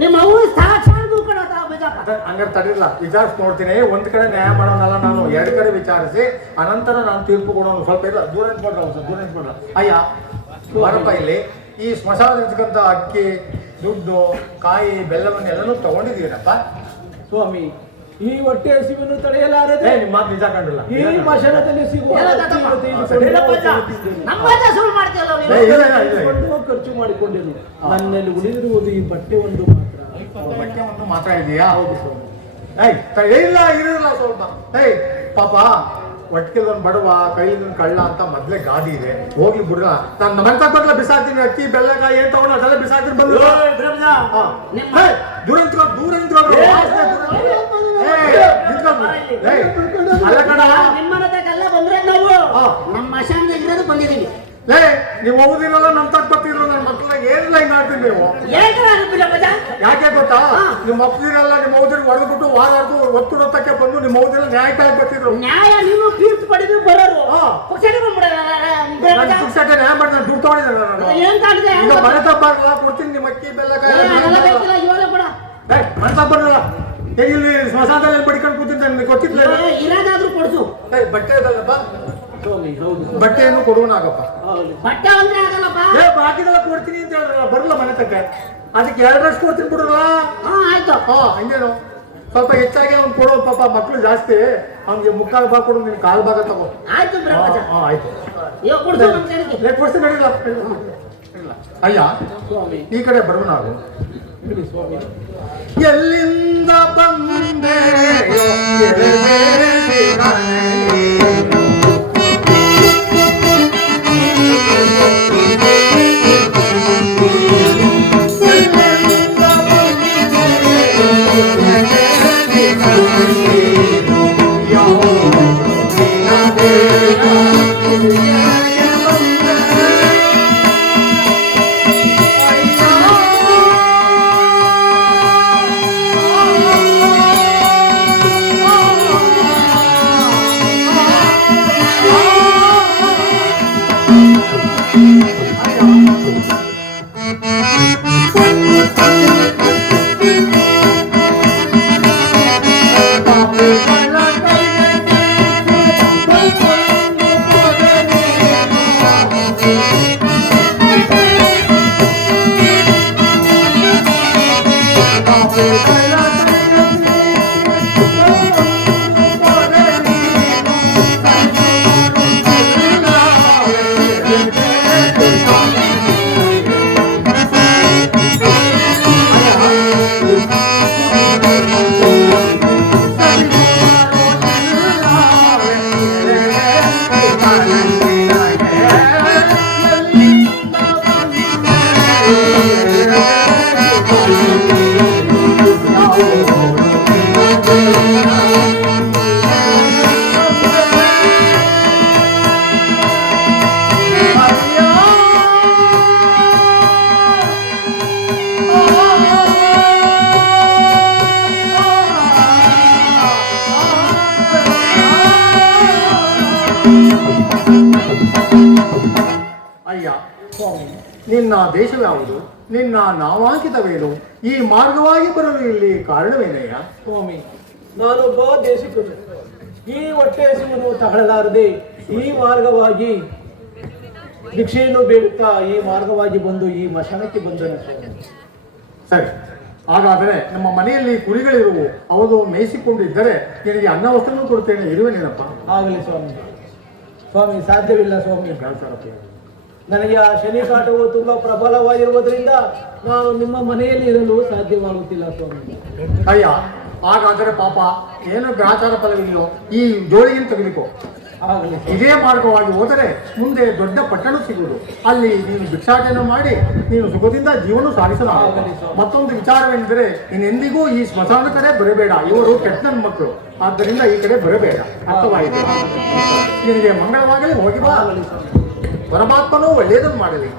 ನಿಮ್ಮ ಅವು ಸಾಕ್ಷಾತ್ ಕೊಡೋದ ಬಿಜಾಪ. ಹಂಗಾರೆ ತಡಿಲ್ಲ, ವಿಚಾರಿಸಿ ನೋಡ್ತೀನಿ. ಒಂದ್ ಕಡೆ ನ್ಯಾಯ ಮಾಡೋನಲ್ಲ ನಾನು, ಎರಡು ಕಡೆ ವಿಚಾರಿಸಿ ಅನಂತರ ನಾನು ತೀರ್ಪು ಕೊಡೋನು. ಸ್ವಲ್ಪ ಇಲ್ಲ ದೂರ ನಿಂತ್ಕೊಂಡ್ರ. ಅಯ್ಯ ಬರಪ್ಪ, ಇಲ್ಲಿ ಈ ಸ್ಮಶಾನದಕ್ಕಂತ ಅಕ್ಕಿ, ದುಡ್ಡು, ಕಾಯಿ, ಬೆಲ್ಲವನ್ನೆಲ್ಲನೂ ತಗೊಂಡಿದ್ದೀರಪ್ಪ. ಸ್ವಾಮಿ, ಈ ಹೊಟ್ಟೆ ಹಸಿವನ್ನು ತಡೆಯಲಾರದೆ ನಿಮ್ಮ ಮಾತು ನಿಜ ಕಂಡಿಲ್ಲ. ಈ ಮಶಾನದಲ್ಲಿ ಸಿಗುವ ಖರ್ಚು ಮಾಡಿಕೊಂಡಿರು. ನನ್ನಲ್ಲಿ ಉಳಿದಿರುವುದು ಈ ಬಟ್ಟೆ ಒಂದು ಮಾತ್ರ ಇದೆಯಾ? ಹೌದು ಇಲ್ಲ ಇರಲಿಲ್ಲ ಸ್ವಲ್ಪ. ಪಾಪ ಒಟ್ಟಿಗೆ ಒಂದು ಬಡವ, ಕೈಲಿಂದ ಕಳ್ಳ ಅಂತ ಮೊದ್ಲೇ ಗಾದಿ ಇದೆ. ಹೋಗ್ಲಿ ಬಿಡ್ರ, ನನ್ನ ಮನೆ ತಗೊಳ್ಳ ಬಿಸಾಕ್ತೀನಿ. ಅಕ್ಕಿ ಬೆಲ್ಲಕಾಯಿ ಏನ್ ತಗೊಂಡು ಅದೆಲ್ಲ ಬಿಸಾಕ್ತೀನಿ. ಬಂದು ದೂರ ನಿಮ್ಮನೆ ತಗೆಲ್ಲ ಬಂದ್ರೆ ನಾವು ನಮ್ಮ ಮಶಾನದಲ್ಲಿ ಇರೋದು ಬಂದಿದ್ದೀವಿ. ನೀವು ಹೋಗುದಿರಲ್ಲ, ನಮ್ ತಕ್ಕ ಬರ್ತಿದ್ರು. ನನ್ನ ಮಕ್ಕಳಿಗೆ ಏನಿಲ್ಲ ಹಿಂಗ್ ಮಾಡ್ತೀನಿ ನೀವು. ಯಾಕೆ ಗೊತ್ತಾ? ನಿಮ್ಮ ಅಪ್ಪದಿರಲ್ಲ, ನಿಮ್ಮ ಮೌದಿರಿಗೆ ಹೊಡೆದ್ಬಿಟ್ಟು ವಾರಾಡ್ದು ಒತ್ತು ರೊತ್ತಕ್ಕೆ ಬಂದು ನಿಮ್ಮ ಮೌದಿರ ನ್ಯಾಯ ಕಾಯಕ್ ಬರ್ತಿದ್ರು. ನ್ಯಾಯ ನೀವು ತೀರ್ಪು ಪಡೆದು ಬರೋರು. ನ್ಯಾಯ ಮಾಡಿ ನಾನು ದುಡ್ಡು ತಗೊಂಡಿದ್ದೆ. ನಾನು ಮನೆ ತಪ್ಪಾಗಲ್ಲ, ಕೊಡ್ತೀನಿ ನಿಮ್ಮ ಅಕ್ಕಿ ಬೆಲ್ಲಕಾಯಿ. ಮನೆ ತಪ್ಪಲ್ಲ, ಇಲ್ಲಿ ಸ್ಮಶಾನದಲ್ಲಿ ಬಡಿಕೊಂಡು ಕೂತಿದ್ದೆ. ನಿಮ್ಗೆ ಗೊತ್ತಿಲ್ಲ. ಇರೋದಾದ್ರೂ ಕೊಡ್ಸು. ಬಟ್ಟೆ ಇದಲ್ಲಪ್ಪ, ಸ್ವಾಮಿ ಹೌದು ಬಟ್ಟೆಯನ್ನು ಕೊಡುವನಾಗಪ್ಪ. ಆಗಲಿ ಬಟ್ಟೆ ಅಂದ್ರೆ ಆಗಲ್ಲಪ್ಪ. ಬಾಕಿದೆಲ್ಲ ಕೊಡ್ತೀನಿ ಅಂತ ಹೇಳಿದ್ರಲ್ಲ, ಬರಲ್ಲ ಮನೆ ತಕ್ಕ. ಅದಕ್ಕೆ 2 ಕೊಡ್ತೀನಿ ಬಿಡ್ರಲ್ಲ. ಹಾ ಆಯ್ತು. ಹಂಗೇನು ಸ್ವಲ್ಪ ಹೆಚ್ಚಾಗಿ ಅವ್ನು ಕೊಡೋದು, ಪಾಪ ಮಕ್ಕಳು ಜಾಸ್ತಿ, ಅವ್ನಿಗೆ ಮುಕ್ಕಾಲು ಭಾಗ ಕೊಡು, ನಿನ್ 1/4 ಭಾಗ ತಗೋ. ಆಯ್ತು ಬ್ರಹ್ಮಚ. ಆಯ್ತು ಇವಾಗ ಕೊಡ್ಸು ನಮ್ಮ ಕಡೆಗೆ. ಕೊಡ್ತೀನಿ, ನಡೀಲ್ಲ. ಅಯ್ಯ ಸ್ವಾಮಿ ಈ ಕಡೆ ಬರುವನಾಗು. ಹೇಳಿ ಸ್ವಾಮಿ. ಎಲ್ಲಿಂದ ಬಂದೆ ನಿನ್ನ ದೇಶವ್ಯಾವುದು, ನಿನ್ನ ನಾಮಾಂಕಿತವೇನು, ಈ ಮಾರ್ಗವಾಗಿ ಬರಲು ಇಲ್ಲಿ ಕಾರಣವೇನಯ್ಯ? ಸ್ವಾಮಿ, ನಾನೊಬ್ಬ ದೇಶಿಕನು. ಈ ಹೊಟ್ಟೆ ಹಸಿವನ್ನು ತಗೊಳ್ಳಲಾರದೆ ಈ ಮಾರ್ಗವಾಗಿ ಭಿಕ್ಷೆಯನ್ನು ಬೇಡುತ್ತಾ ಈ ಮಾರ್ಗವಾಗಿ ಬಂದು ಈ ಮಶಾನಕ್ಕೆ ಬಂದನು ಸ್ವಾಮಿ. ಸರಿ, ಹಾಗಾದರೆ ನಮ್ಮ ಮನೆಯಲ್ಲಿ ಕುರಿಗಳಿರುವು, ಅವು ಮೇಯಿಸಿಕೊಂಡಿದ್ದರೆ ನಿನಗೆ ಅನ್ನ ವಸ್ತ್ರನೂ ಕೊಡುತ್ತೇನೆ, ಇರುವೆನೇನಪ್ಪ? ಆಗಲಿ ಸ್ವಾಮಿ. ಸ್ವಾಮಿ, ಸಾಧ್ಯವಿಲ್ಲ ಸ್ವಾಮಿ. ನನಗೆ ಆ ಶನಿ ಕಾಟವು ತುಂಬಾ ಪ್ರಬಲವಾಗಿರುವುದರಿಂದ ನಾನು ನಿಮ್ಮ ಮನೆಯಲ್ಲಿ ಇರಲು ಸಾಧ್ಯವಾಗುತ್ತಿಲ್ಲ ಸ್ವಾಮಿ. ಅಯ್ಯ, ಹಾಗಾದರೆ ಪಾಪ ಏನು ಗ್ರಾಚಾರ ಫಲವಿದೆಯೋ ಈ ಜೋಳಿಗೆ ತೆಗೆದುಕೋ. ಆಗಲಿ. ಇದೇ ಮಾರ್ಗವಾಗಿ ಹೋದರೆ ಮುಂದೆ ದೊಡ್ಡ ಪಟ್ಟಣ ಸಿಗುವುದು. ಅಲ್ಲಿ ನೀನು ಭಿಕ್ಷಾಟನೆ ಮಾಡಿ ನೀನು ಸುಖದಿಂದ ಜೀವನ ಸಾಗಿಸಲಾಗುತ್ತದೆ. ಮತ್ತೊಂದು ವಿಚಾರವೆಂದರೆ, ನೀನೆಂದಿಗೂ ಈ ಸ್ಮಶಾನ ಕಡೆ ಬರಬೇಡ. ಇವರು ಕೆಟ್ಟ ನನ್ನ ಮಕ್ಕಳು, ಆದ್ದರಿಂದ ಈ ಕಡೆ ಬರಬೇಡ. ಅರ್ಥವಾಯಿತು? ನಿನಗೆ ಮಂಗಳವಾಗಲಿ, ಹೋಗಿ ಬಾ. ಪರಮಾತ್ಮನೂ ಒಳ್ಳೆಯದನ್ನು ಮಾಡಲಿ.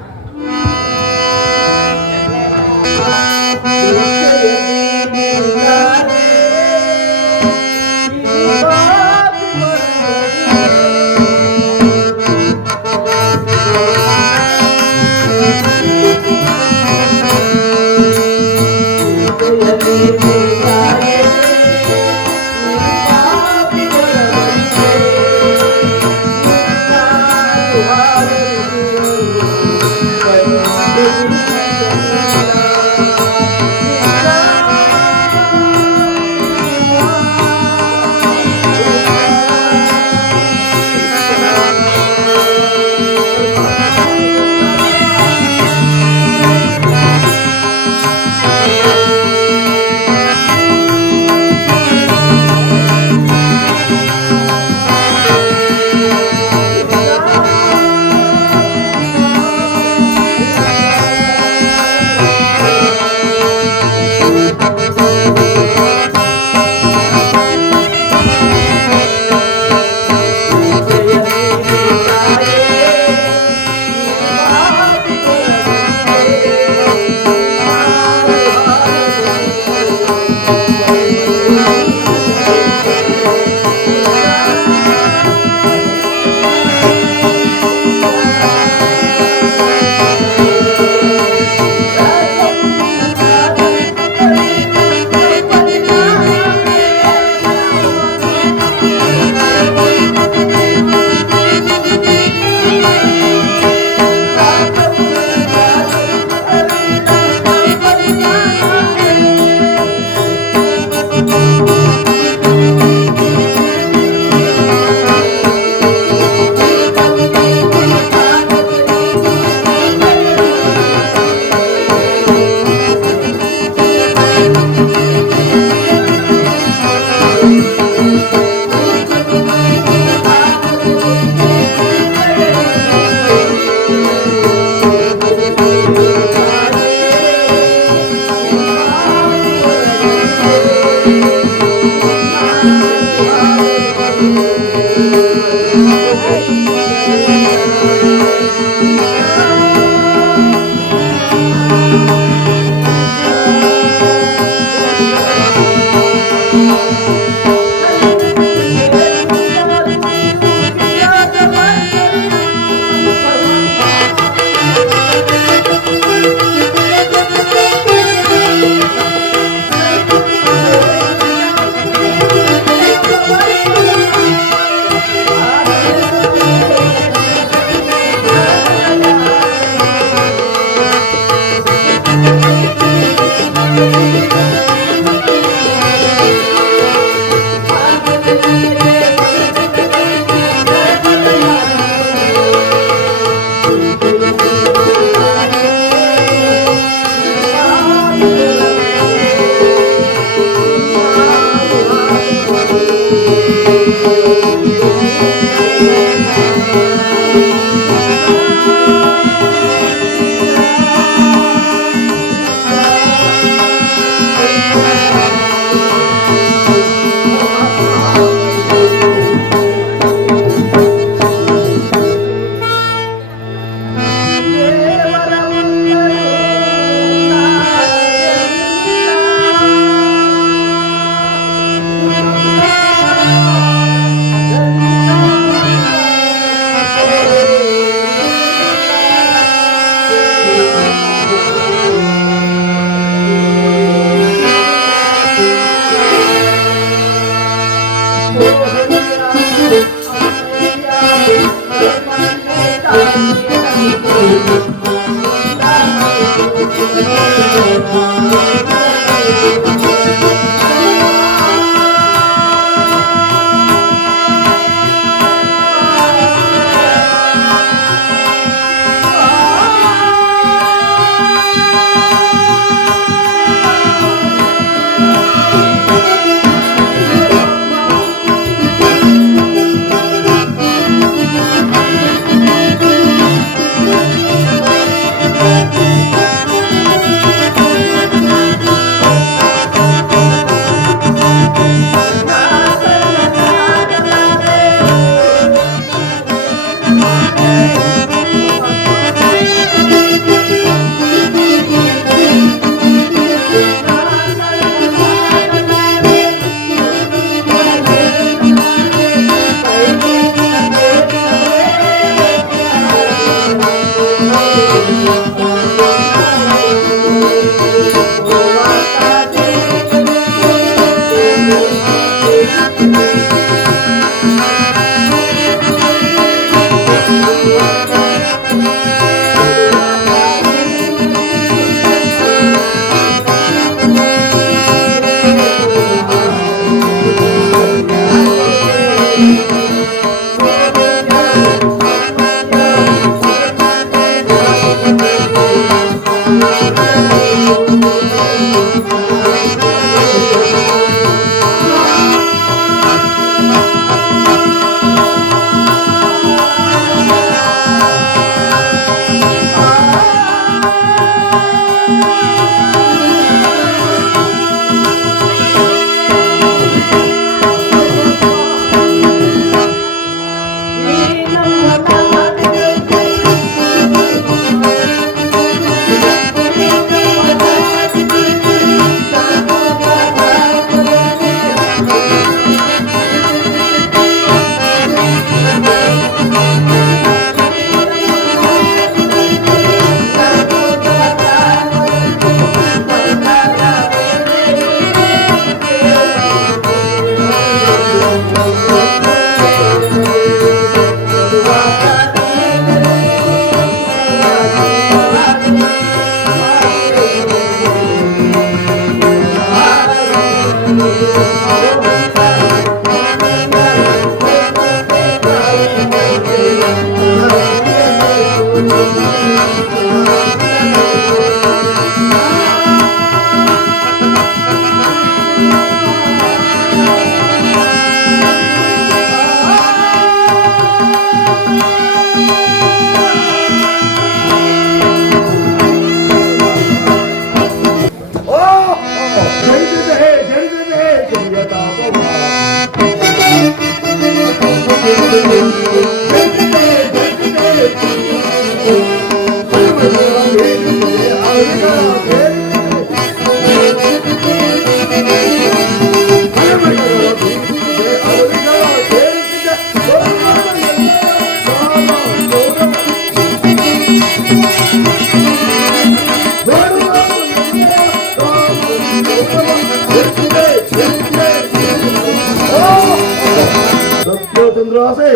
ಸತ್ಯವಂತರ ಆಸೆ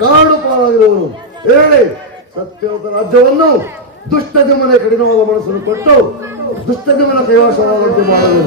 ಕಾಡು ಪಾಲಾಗಿರುವವರು ಹೇಳಿ ಸತ್ಯವಂತ ರಾಜ್ಯವನ್ನು ದುಷ್ಟಜಮನೆ ಕಠಿಣವಾದ ಮನಸ್ಸನ್ನು ಕೊಟ್ಟು ದುಷ್ಟಜಮನ ಕೈವಶವಾದಂತೆ ಮಾಡಲು